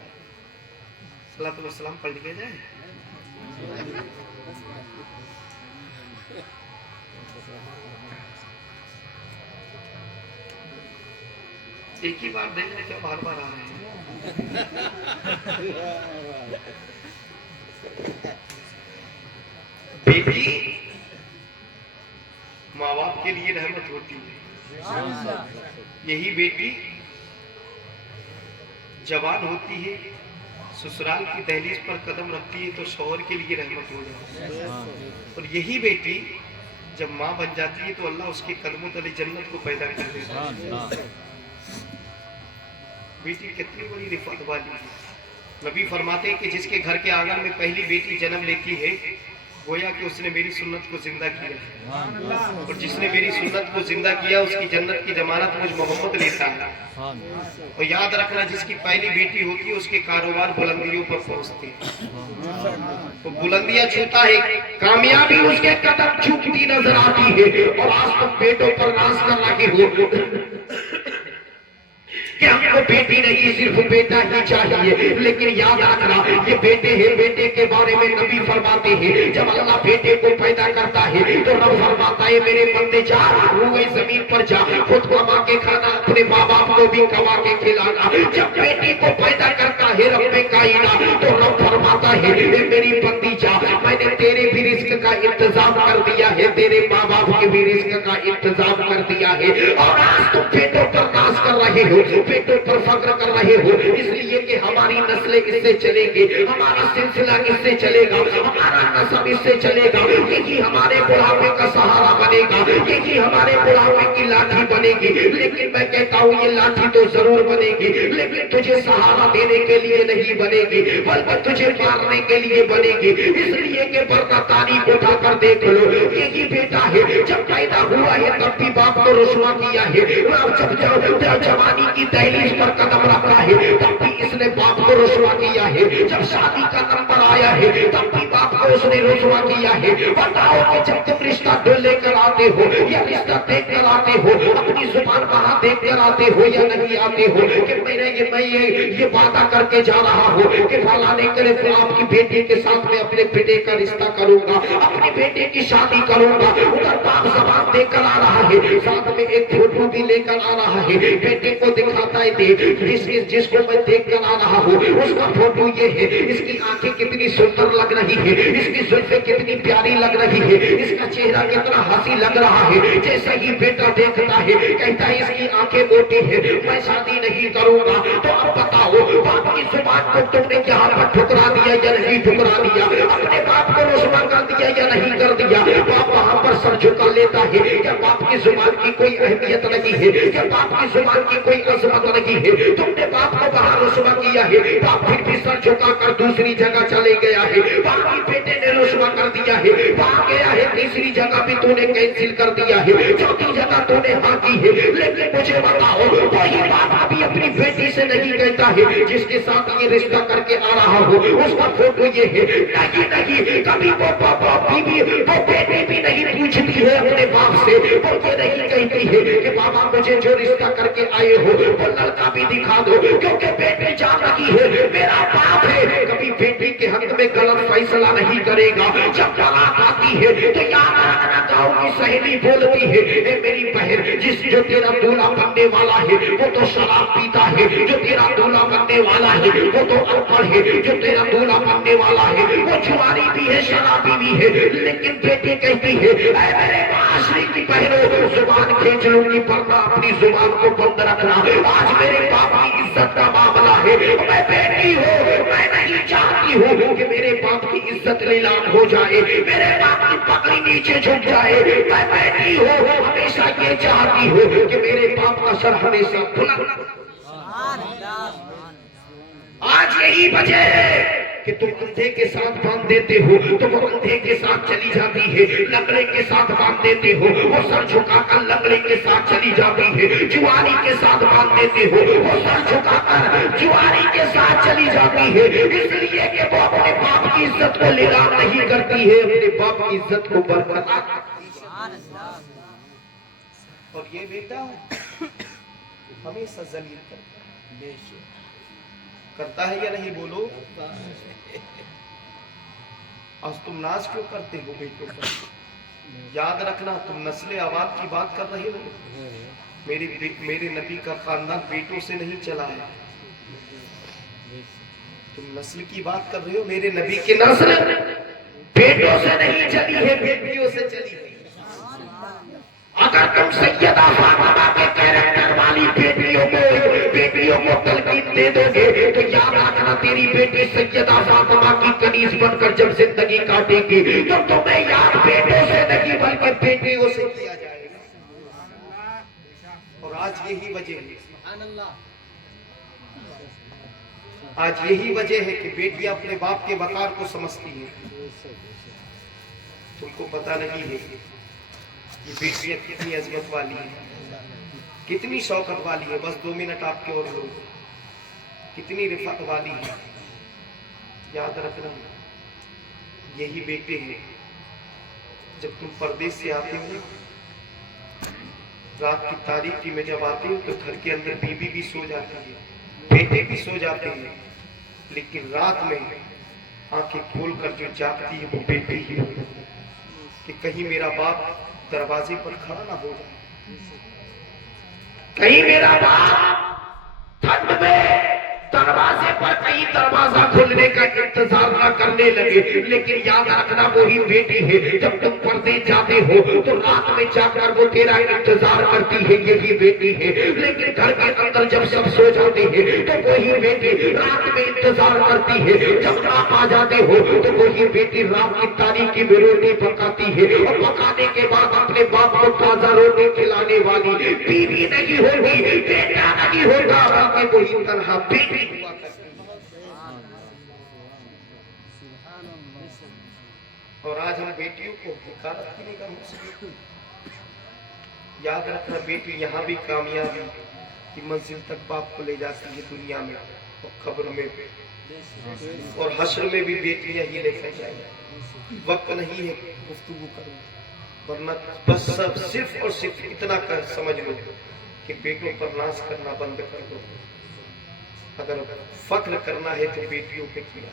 صلاۃ والسلام پڑھ لکھے جائے۔ ایک ہی بار دیکھنے کیا بار بار آ رہے ہیں؟ بیٹی ماں باپ کے لیے رحمت ہوتی ہے، یہی بیٹی جوان ہوتی ہے، سسرال کی دہلیز پر قدم رکھتی ہے تو شوہر کے لیے رحمت ہو جاتی ہے، اور یہی بیٹی جب ماں بن جاتی ہے تو اللہ اس کے قدموں تلے جنت کو پیدا کر دیتا ہے۔ بیٹی کتنی بڑی رفعت والی ہے۔ نبی فرماتے ہیں کہ جس کے گھر کے آنگن میں پہلی بیٹی جنم لیتی ہے گویا کہ اس نے میری سنت کو زندہ کیا، اور جس نے میری سنت کو زندہ کیا اس کی جنت کی ضمانت مجھ محمد لیتا ہے۔ اور یاد رکھنا جس کی پہلی بیٹی ہوتی ہے اس کے کاروبار بلندیوں پر پہنچتے ہیں، وہ بلندیاں چھوتا ہے، کامیابی اس کے قدم چھوٹتی نظر آتی ہے۔ اور آج تم بیٹوں پر ناز کر رہے ہو کہ ہم کو بیٹی نہیں صرف بیٹا ہی چاہیے، لیکن یاد رکھنا یہ بیٹے ہیں، بیٹے کے بارے میں نبی فرماتے ہیں جب اللہ بیٹے کو پیدا کرتا ہے تو رب فرماتا ہے میرے بندے جا روئے زمین پر جا، خود کما کے کھانا، اپنے ماں باپ کو بھی کما کے کھلانا۔ جب بیٹے کو پیدا کرتا ہے رب کائنات تو رب فرماتا ہے اے میری بندی جا، میں نے تیرے بھی رزق کا انتظام کر دیا ہے، تیرے ماں باپ کے بھی رزق کا انتظام کر دیا ہے۔ اور آج تم بیٹوں پر ناز کر رہے ہو، بیٹوں پر فخر کر رہے ہو، اس لیے کہ ہماری نسلیں اس سے چلے گی، ہمارا سلسلہ اس سے چلے گا، ہمارا نسب اس سے چلے گا، یہی ہمارے بڑھاپے کا سہارا بنے گا، یہی ہمارے بڑھاپے کی لاٹھی بنے گی۔ لیکن میں کہتا ہوں یہ لاٹھی تو ضرور بنے گی، لیکن تجھے سہارا دینے کے لیے نہیں بنے گی، بلکہ تجھے مارنے کے لیے بنے گی۔ اس لیے کہ ورنہ تاریخ اٹھا کر دیکھ لو، یہی بیٹا ہے جب پیدا ہوا ہے تب بھی باپ کو رسوا کیا ہے، جب جوانی کی دہلیز پر قدم رکھا ہے تب بھی اس نے باپ کو رسوا کیا ہے، جب شادی کا نمبر آیا ہے تب بھی باپ کو اس نے رسوا کیا ہے۔ بتاؤ کہ جب تم رشتہ لے کر آتے ہو یا رشتہ دیکھ کر آتے ہو اپنی زبان وہاں دیکھ کر آتے ہو یا نہیں آتے ہو کہ میں یہ وعدہ کر کے جا رہا ہوں کہ فلانے کرے تو آپ کی بیٹی کے ساتھ میں اپنے بیٹے کا رشتہ کروں گا، اپنے بیٹے کی شادی کروں گا، ادھر باپ زبان دے کر آ رہا ہے، ساتھ میں ایک فوٹو بھی لے کر آ رہا ہے، بیٹے کو دکھاتا ہے دیکھ جس کو میں دیکھ کر آ رہا ہوں اس کا فوٹو یہ ہے، اس کی آنکھیں کتنی سندر لگ رہی ہے، اس کی زلفیں کتنی پیاری لگ رہی ہے، اس کا چہرہ کتنا ہنسی لگ رہا ہے۔ جیسا ہی بیٹا دیکھتا ہے کہتا ہے اس کی آنکھیں موٹی ہے، میں شادی نہیں کروں گا۔ تو اب بتاؤ باپ کی زبان کو تم نے یہاں پر ٹھکرا دیا یا نہیں ٹھکرا دیا، اپنے باپ کو رسوا کر دیا یا نہیں کر دیا؟ باپ وہاں پر سر جھکا لیتا ہے، کیا باپ کی زبان کی کوئی اہمیت نہیں ہے؟ کیا باپ کی زبان کی کوئی عظمت نہیں ہے؟ تم نے باپ کو باہر رسوا کیا ہے، باپ پھر بھی سر جھکا کر دوسری جگہ چلے گیا ہے، باقی بیٹے نے رسوا کر دیا ہے، وہاں گیا ہے تیسری جگہ بھی تو نے کینسل کر دیا ہے، چوتھی جگہ تو نے ہاں کی ہے۔ لیکن مجھے بتاؤ کوئی باپ ابھی اپنی بیٹی سے نہیں کہتا ہے جس کے ساتھ یہ رشتہ کر کے آ رہا ہو اس کا فوٹو یہ ہے، نہیں کبھی وہ بیٹی بھی نہیں پوچھتی ये नहीं कहती है कि बाबा मुझे जो रिश्ता करके आए हो वो लड़का भी दिखा दो, क्योंकि बेटी जान रही है मेरा बाप है, कभी बेटी के हक में गलत फैसला नहीं करेगा। जब तलाक आती है तो याद रखना, गाँव की सहेली बोलती है, ए मेरी बहन, जो तेरा दूल्हा बनने वाला है वो तो शराब पीता है, जो तेरा दूल्हा बनने वाला है वो तो अनपढ़ है, जो तेरा दूल्हा बनने वाला है वो जुआरी भी है, शराबी भी है। लेकिन बेटी कहती है, ऐ मेरे माशरे की बहनों, जुबान खींच लूंगी वरना अपनी जुबान को बंद रखना। आज मेरे बाप की इज्जत का मामला है, मैं बेटी हूँ, मैं नहीं चाहती हूँ कि मेरे बाप की इज्जत नीलाम हो जाए, मेरे बाप की पगड़ी नीचे झुक जाए। मैं बेटी हूँ, हमेशा ये चाहती हूँ कि मेरे बाप का सर हमेशा बुलंद। आज यही वजह है कि तुम अंधे के साथ बांध देते हो तो वो अंधे के साथ चली जाती है, लंगड़े के साथ बांध देते हो वो सर झुकाकर लंगड़े के साथ चली जाती है, जुआरी के साथ बांध देते हो वो सर झुकाकर जुआरी के साथ चली जाती है। इसलिए कि वो अपने बाप की इज्जत को नीलाम नहीं करती है, अपने बाप की इज्जत को बरकरार। और ये बेटा हमेशा जलील करता है या नहीं, बोलो। आज तुम नाज क्यों करते हो बेटों पर? याद रखना, तुम नस्ल आवाज की बात कर रहे हो। मेरे नबी का खानदान बेटों से नहीं चला है, तुम नस्ल की बात कर रहे हो। मेरे नबी की नस्ल बेटों से नहीं चली है, बेटियों से चली है। अगर तुम सैयदा फातिमा के कैरेक्टर वाली बेटियों को तलकीन दे दोगे तो याद रखना, तेरी बेटी सैयदा फातिमा की कनीज बनकर जब जिंदगी काटेगी तो तुम्हें याद बेटों से नहीं बल्कि बेटियों से किया जाएगा। और आज यही वजह है, आज यही वजह है कि बेटियां अपने बाप के वकार को समझती हैं। तुमको पता नहीं है ये बेटियां कितनी अजमत वाली है, कितनी शौकत वाली है। बस 2 मिनट आपके और लो, कितनी रिफत वाली है। याद रखना, यही बेटे हैं जब तुम परदेश से आते हो, रात की तारीकी में जब आते हो तो घर के अंदर बीबी भी सो जाती है, बेटे भी सो जाते हैं, लेकिन रात में आंखें खोलकर जो जागती है वो बेटी ही है कि कहीं मेरा बाप दरवाजे पर खड़ा ना हो जाए, कहीं मेरा बाप ठंड में दरवाजे पर कहीं दरवाजा खोलने का इंतजार न करने लगे। लेकिन याद रखना, वही बेटी है जब तुम परदेश जाते हो तो रात में जाकर वो तेरा इंतजार करती है, यही बेटी है। लेकिन घर के अंदर जब सब सो जाते हैं तो वही बेटी रात में इंतजार करती है, जब आप आ जाते हो तो वही बेटी रात की तारीकी में रोटी पकाती है, और पकाने के बाद अपने बाप को ताजा रोटी खिलाने वाली बीवी नहीं होगी, बेटा नहीं होगा, बल्कि वही तरह बेटी हुआ करती है। और आज हम बेटियों को हिकारत की निगाह से, याद रखना, बेटी यहाँ भी कामयाबी की मंजिल तक बाप को ले जाती है दुनिया में और खबर में भी, और हश्र में भी बेटियां ही लेकर जाएंगी। वक्त नहीं है गुफ्तगू करूं, वरना बस सब सिर्फ और सिर्फ इतना कर समझ लो कि बेटों पर नाज करना बंद कर दो। अगर फख्र करना है तो बेटियों पे किया।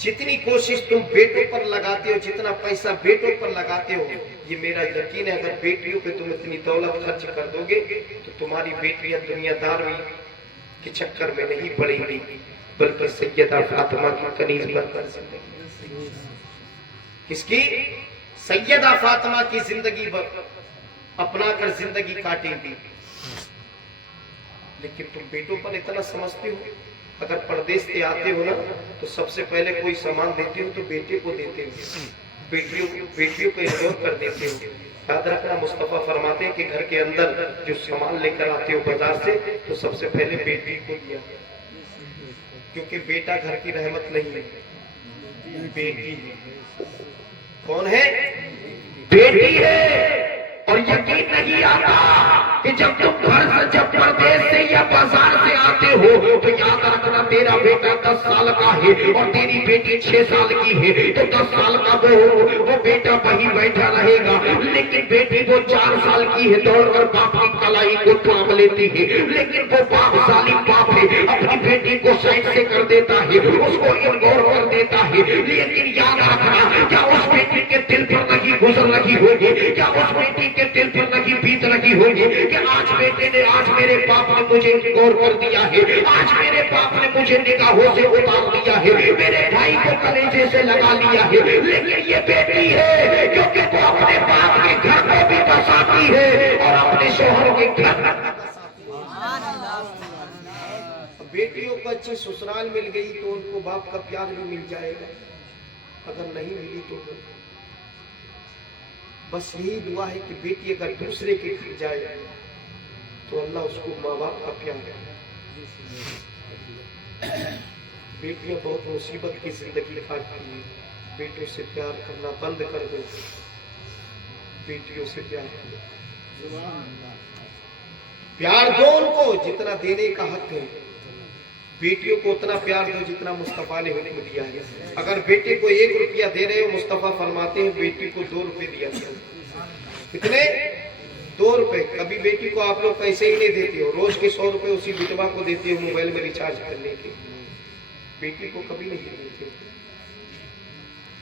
जितनी कोशिश तुम बेटों पर लगाते हो, जितना पैसा बेटों पर लगाते हो, ये मेरा यकीन है अगर बेटियों पे तुम इतनी दौलत खर्च कर दोगे तो तुम्हारी बेटियां दुनियादारी के चक्कर में नहीं पड़ेगी, बल्कि सैयदा फातिमा की कनीज बनकर जिंदगी, किसकी? सैयदा फातिमा की जिंदगी अपना कर जिंदगी काटेंगी। लेकिन तुम बेटों पर इतना समझते हो, अगर परदेश से आते हो ना तो सबसे पहले कोई सामान देते हो तो बेटे को देते हो, बेटियों को इग्नोर कर देते हो। याद रखना, मुस्तफा फरमाते हैं कि घर के अंदर जो सामान लेकर आते हो बाजार से तो सबसे पहले बेटी को दिया, क्योंकि बेटा घर की रहमत नहीं है, बेटी है। कौन है? बेटी है। और यकीन नहीं आता कि जब तुम घर से, जब परदेश से या बाजार से आते हो तो याद रखना, तेरा बेटा 10 साल का है और तेरी बेटी 6 साल की है, तो 10 साल का वो बेटा वहीं बैठा रहेगा, लेकिन बेटी वो 4 साल की है, दौड़कर बाप की कलाई को थाम लेती है, लेकिन वो बाप जालिम बाप है, अपनी बेटी को साइड से कर देता है, उसको इग्नोर कर देता है। लेकिन याद रखना, क्या उस बेटी के दिल पर नहीं गुजर रही होगी, क्या उस बेटी के दिल पर नहीं बीत रही होगी कि आज बेटे ने, आज मेरे बाप ने मुझे इग्नोर कर दिया है, आज मेरे बाप ने मुझे निगाहों से उतार दिया है, मेरे भाई को कलेजे से लगा लिया है। लेकिन ये बेटी है क्योंकि वो अपने बाप के घर को भी बसाती है और अपने शोहर के घर। बेटियों को अच्छी ससुराल मिल गई तो उनको बाप का प्यार भी मिल जाएगा, अगर नहीं मिली तो बस यही दुआ है कि बेटी अगर दूसरे के घर जाए तो अल्लाह उसको माँ बाप का प्यार दे। बेटियां बहुत मुसीबत की जिंदगी काटती हैं, बेटियों से प्यार करना बंद कर दो, बेटियों से प्यार करो, प्यार दो उनको जितना देने का हक है, बेटियों को उतना प्यार दो जितना मुस्तफा ने हुक्म दिया है। अगर बेटे को 1 रुपया दे रहे हो, मुस्तफा फरमाते हैं बेटी को 2 रुपए दिया करो। कितने? 2 रुपए। कभी बेटी को आप लोग पैसे ही नहीं देते हो, रोज के 100 रुपए उसी विधवा को देते हो मोबाइल में रिचार्ज करने के, बेटी को कभी नहीं देते।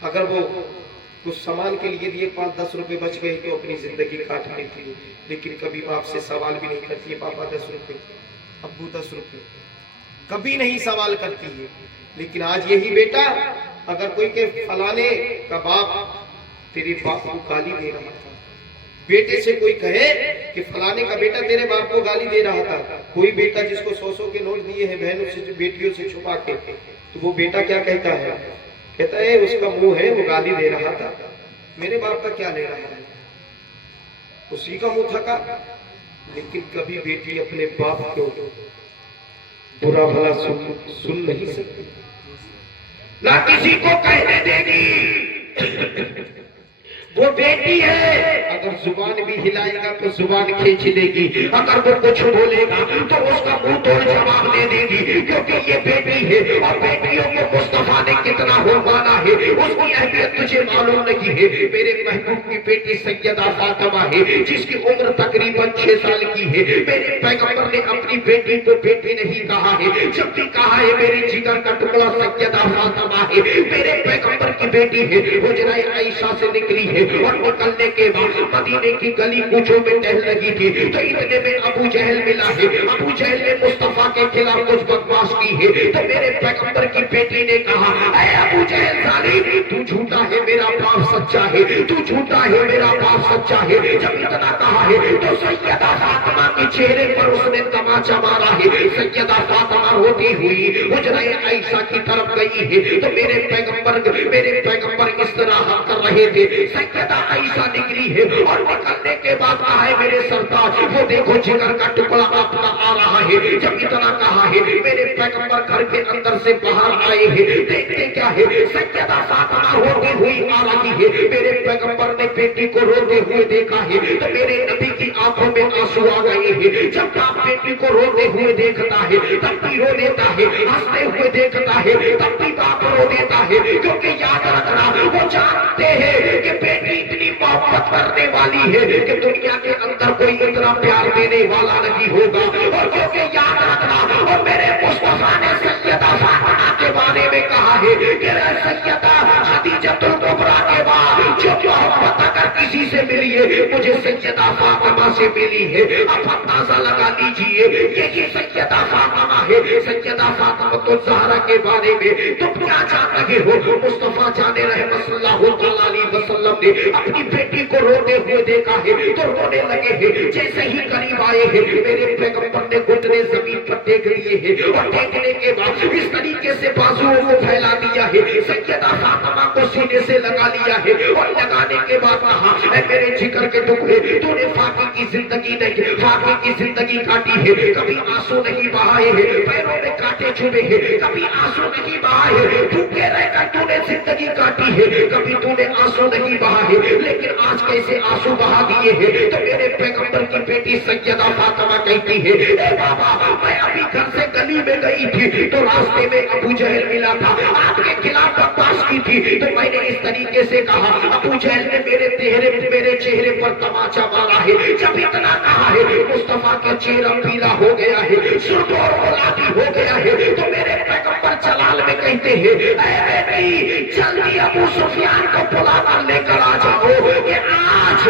अगर वो कुछ सामान के लिए दिए 5-10 रुपए बच गए तो अपनी जिंदगी काट लेती है, लेकिन कभी बाप से सवाल भी नहीं करती है, पापा 10 रुपए, अब्बू 10 रुपए, कभी नहीं सवाल करती है। लेकिन आज यही बेटा अगर कोई के फलाने का बाप तेरे बाप को गाली दे रहा था, बेटे से कोई कहे कि फलाने का बेटा तेरे बाप को गाली दे रहा था, कोई बेटा जिसको 100-100 के नोट दिए हैं बहनों से, बेटियों से छुपा के, तो वो बेटा क्या कहता है? कहता है उसका मुंह है, वो गाली दे रहा था, मेरे बाप का क्या ले रहा है, उसी का मुंह थका। लेकिन कभी बेटी अपने बाप को बुरा भला सुन नहीं सकती, ना किसी को कहने देगी। वो बेटी है, अगर जुबान भी हिलाएगा तो जुबान खींच देगी, अगर वो कुछ बोलेगा तो उसका मुंह तोड़ जवाब दे देगी, क्योंकि ये बेटी है। और बेटियों को मुस्तफा ने कितना हुर्माना है, उसकी अहमियत तुझे मालूम नहीं है। मेरे महबूब की बेटी सैयदा फातिमा है, जिसकी उम्र तकरीबन 6 साल की है। मेरे पैगंबर ने अपनी बेटी को बेटी नहीं कहा है, जब भी कहा है मेरी जिगर का टुकड़ा सैयदा फातिमा है, मेरे पैगंबर की बेटी है। हुजरा आयशा से निकली है और निकलने के बाद मदीने की गली कूचों में टहल रही थी, तो इतने में अबू जहल मिला है। अबू जहल ने मुस्तफा के खिलाफ कुछ बकवास की है, तो मेरे पैगंबर की बेटी ने कहा, ऐ अबू जहल जालिम, तू झूठा है मेरा बाप सच्चा है, तू झूठा है मेरा बाप सच्चा है। जब इतना कहा है तो सैयदा फातिमा के चेहरे पर उसने तमाचा मारा है। सैयदा फातिमा रोती हुई हुजरा आयशा की तरफ गई है, तो मेरे पैगंबर इस तरह कर रहे थे। सैयदा आयशा निकली है और निकलने के बाद कहा है मेरे सरताज, वो देखो जिगर का टुकड़ा आपका आ रहा है। जब इतना कहा है मेरे पैगंबर घर के अंदर से बाहर आए हैं, देखते क्या है सैयदा फातिमा रोती हुई आ रही है। मेरे पैगंबर ने बेटी को रोते हुए देखा है, तो मेरे नबी की आंखों में आंसू आ गए हैं। जब बाप बेटी को रोते हुए देखता है तब भी रो देता है, हंसते हुए देखता है तब भी बाप रो देता है, क्योंकि याद रखना वो जानते हैं कि बेटी इतनी मोहब्बत करने वाली है कि दुनिया के अंदर कोई इतना प्यार देने वाला नहीं होगा। और क्योंकि याद रखना, और मेरे मुस्तफा ने सैयदा फातिमा के बारे में कहा है कि सैयदा खदीजतुल कुबरा के बाद जो मोहब्बत अगर किसी से मिली है मुझे सैयदा फातिमा से मिली है। अब अंदाजा लगा लीजिए ये सैयदा फातिमा है। सैयदा फातिमा तो ज़हरा के बारे में तुम क्या जान रहे हो? मुस्तफा जाने रहमत सल्लल्लाहु अलैहि वसल्लम ने अपनी बेटी को रोते हुए देखा है तो रोने लगे हैं। जैसे ही करीब आए हैं मेरे पैगंबर ने घुटने जमीन पर टेक लिए हैं और टेकने के बाद इस तरीके से बाजुओं को फैला दिया है, सैयदा फातिमा को सीने से लगा लिया है और लगाने के बाद कहा, ऐ मेरे जिगर के टुकड़े, तूने फाकी की जिंदगी काटी है, कभी आंसू नहीं बहाए हैं, पैरों में कांटे चुभे हैं, कभी आंसू नहीं बहाए, भूखे रहकर तूने जिंदगी काटी है, कभी तूने आंसू नहीं बहाए, लेकिन आज कैसे आंसू बहा दिए हैं। तो मेरे पैगंबर की बेटी सैयदा फातिमा कहती है, ए बाबा मैं अभी घर से गली में गई थी तो रास्ते में अबू जहल मिला था, आपके खिलाफ बकवास की थी, तो मैंने इस तरीके से कहा अबू जहल ने मेरे चेहरे पर तमाचा मारा है। जब इतना कहा है मुस्तफा का चेहरा पीला हो गया है, सुर्ख और गुलाबी हो गया है, तो मेरे पैगंबर जलाल में कहते हैं ऐ बेटी जल्दी अबू सुफियान को बुला कर लेकर आ जाओ, ये आज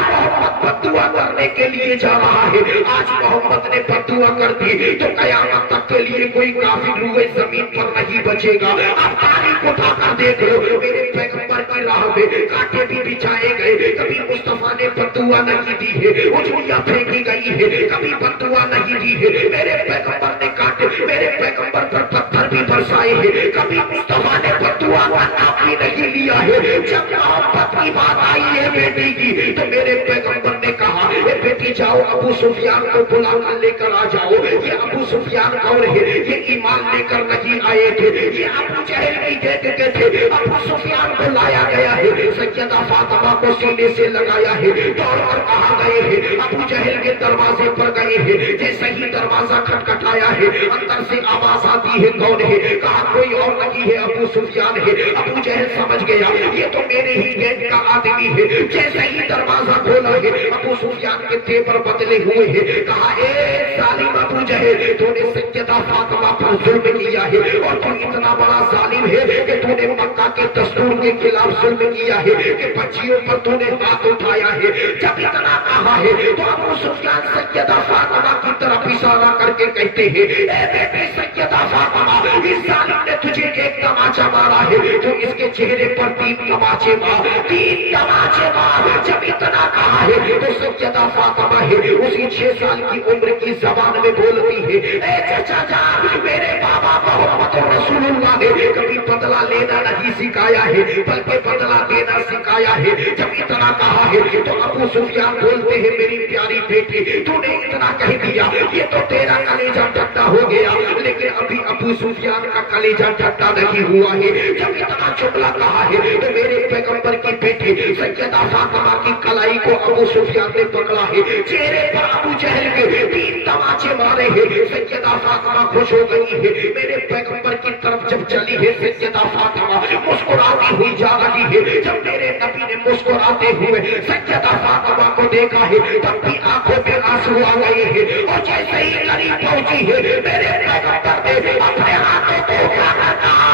मोहम्मद बद्दुआ करने के लिए जा रहा है। आज मोहम्मद ने बद्दुआ कर दी तो कयामत तक के लिए कोई काफिर रूए जमीन पर नहीं बचेगा। अब तारीख उठाकर देख लो, मेरे पैगंबर की राह में कांटे भी बिछाए गए, कभी मुस्तफा ने बद्दुआ नहीं दी है, उंगलियां फेंकी गई है, कभी बद्दुआ नहीं दी है। मेरे पैगंबर ने कांटे, मेरे पैगंबर पर पत्थर भी बरसाए हैं, कभी मुस्तफा ने बद्दुआ का नाम भी नहीं लिया है। जब मोहब्बत की बात आई है बेटी की, तो मेरे पैगंबर ने कहा ए बेटी जाओ अबू सुफियान को बुला कर लेकर आ जाओ। ये अबू सुफियान कौन है? ये ईमान लेकर नहीं आए थे, ये अबू जहल की देख के थे। अबू सुफियान को लाया गया है, सैयदा फातिमा को सीने से लगाया है, दौड़कर कहाँ गए हैं? अबू जहल के दरवाजे पर गए हैं। जैसे ही दरवाजा खटखटाया है, अंदर से आवाज आती है कौन है? कहा कोई और नहीं है, अबू सुफियान है। अबू जहल समझ गया ये तो मेरे ही गेट का आदमी है। जैसे ही दरवाजा खोला है, अबू सुफियान के तेवर बदले हुए हैं। कहा ए जालिम अबू जहल, तूने सैयदा फातिमा पर जुल्म किया है और तू इतना बड़ा जालिम है कि तूने मक्का के दस्तूर के खिलाफ जुल्म किया है, कि बच्चियों पर तूने हाथ उठाया है। जब इतना कहा है तो अबू सुफियान सैयदा फातिमा की तरफ इशारा करके कहते हैं ए बेटी सैयदा फातिमा, इस जालिम ने तुझे एक तमाचा मारा है, तो इसके चेहरे पर 3 तमाचे मार, 3 तमाचे मार। जब इतना कहा है तो सैयदा फातिमा है उसी 6 साल की उम्र की जबान में बोलती है ए चाचा मेरे बाबा मोहम्मद रसूलुल्लाह ने कभी बदला लेना नहीं सिखाया है, बल्कि बदला देना सिखाया है। जब इतना कहा है तो अबू सुफियान बोलते हैं मेरी प्यारी बेटी तूने इतना कह दिया, ये तो तेरा कलेजा ठंडा हो गया, लेकिन अभी अबू सुफियान का कलेजा ठंडा नहीं हुआ है। जब इतना जुमला कहा है तो मेरे पैगंबर की बेटी सैयदा फातिमा की कलाई को अबू सुफियान ने पकड़ा है, चेहरे पर अबू जहल के 3 तमाचे मारे हैं। सैयदा फातिमा खुश हो गई है, मेरे पैगंबर की तरफ जब चली है सैयदा फातिमा मुस्कुराती हुई जा रही है। जब मेरे नबी ने मुस्कुराते हुए सैयदा फातिमा को देखा है तब भी आंखों में आंसू आ गए हैं, और जैसे ही करीब पहुंची है मेरे पैगंबर ने अपने हाथों को उठाकर कहा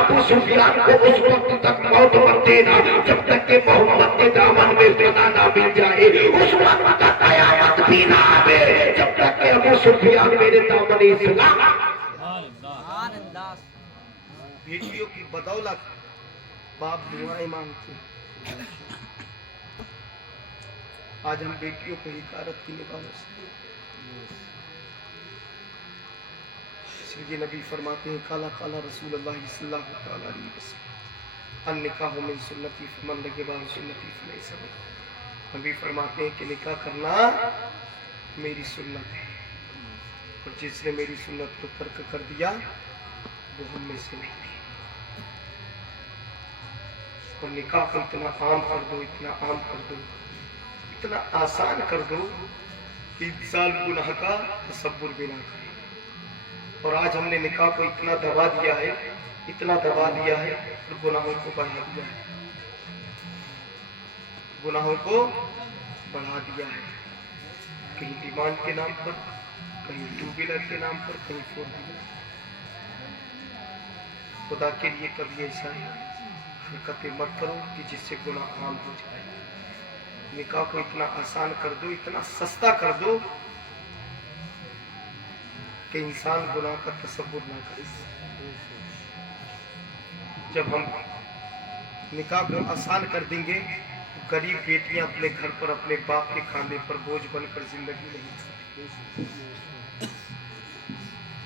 अबू सुफियान को उस वक्त तक मौत मत देना जब तक के मोहम्मद के दामन में फना ना मिल जाए, उस वक्त तक कयामत भी ना आवे जब तक के अबू सुफियान मेरे दामन इस्लाम। बेटियों की बदौलत बाप दुआएं मांगते, आज हम बेटियों को हिकारत की निगाहों से इसलिए नबी फरमाते हैं काला काला रसूलुल्लाह सल्लल्लाहु अलैहि वसल्लम अन्निकाहु मिन सुन्नती फमन रगिबा अन सुन्नती फलैसा मिन्नी। नबी फरमाते हैं कि निकाह करना मेरी सुन्नत है, और जिसने मेरी सुन्नत को तर्क कर दिया वो हम में से नहीं है। और निकाह को इतना आम कर दो, इतना आम कर दो, इतना आसान कर दो कि इंसान गुनाह का तसव्वुर भी ना करे। और आज हमने निकाह को इतना दबा दिया है, इतना दबा दिया है, और गुनाहों को बढ़ा दिया है, गुनाहों को बढ़ा दिया है। कहीं डिमांड के नाम पर, कहीं 2 व्हीलर के नाम पर, कहीं 4 व्हीलर। खुदा के लिए कभी ऐसा है हरकतें मत करो कि जिससे गुनाह आम हो जाए। निकाह को इतना आसान कर दो, इतना सस्ता कर दो कि इंसान गुनाह का तसव्वुर ना करे। जब हम निकाह को आसान कर देंगे तो गरीब बेटियां अपने घर पर अपने बाप के खाने पर बोझ बनकर जिंदगी नहीं सकती।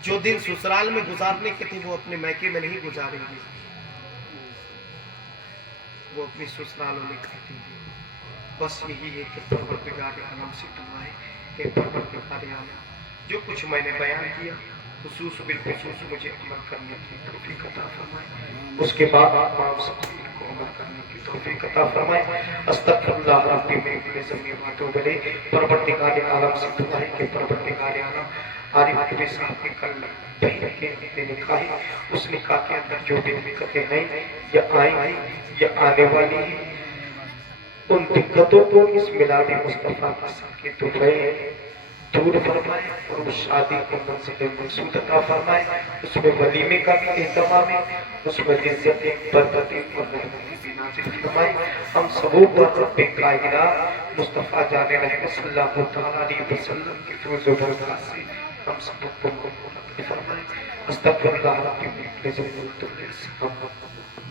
जो दिन ससुराल में गुजारने के थे वो अपने मैके में नहीं गुजारेंगे, वो अपनी ससुरालों में काटेंगे। बस यही है कि परवरदिगार आलम से दुआ है कि परवरदिगार आलम जो कुछ मैंने बयान किया खुसूस बिलखुसूस मुझे अमल करने की तौफीक अता फरमाए, उसके बाद आप सबको अमल करने की तौफीक अता फरमाए। अस्तगफिरुल्लाह रब्बी मिन कुल्ली ज़ंबिन व अतूबु इलैह। परवरदिगार आलम से दुआ है कि परवरदिगार आलम عارف نبی صاحب نے کل بہن کے نکاح ہے، اس نکاح کے اندر جو بھی دقتیں ہیں یا آئیں گی یا آنے والی ہیں، ان دقتوں کو اس میلاد مصطفیٰ کا سب کے دفعے دور فرمائے اور اس شادی کو منزل مقصود عطا فرمائے. اس میں ولیمے کا بھی اہتمام ہے، اس میں عزتیں برکتیں اور رحمتیں بھی نازل فرمائے. ہم سبوں پر رب کائنات مصطفیٰ جان رحمت صلی اللہ تعالیٰ علیہ وسلم کی فیض و برکات سے ہم سب کو قبول فرمائے. استغفر اللہ رب من ذنوب السلام.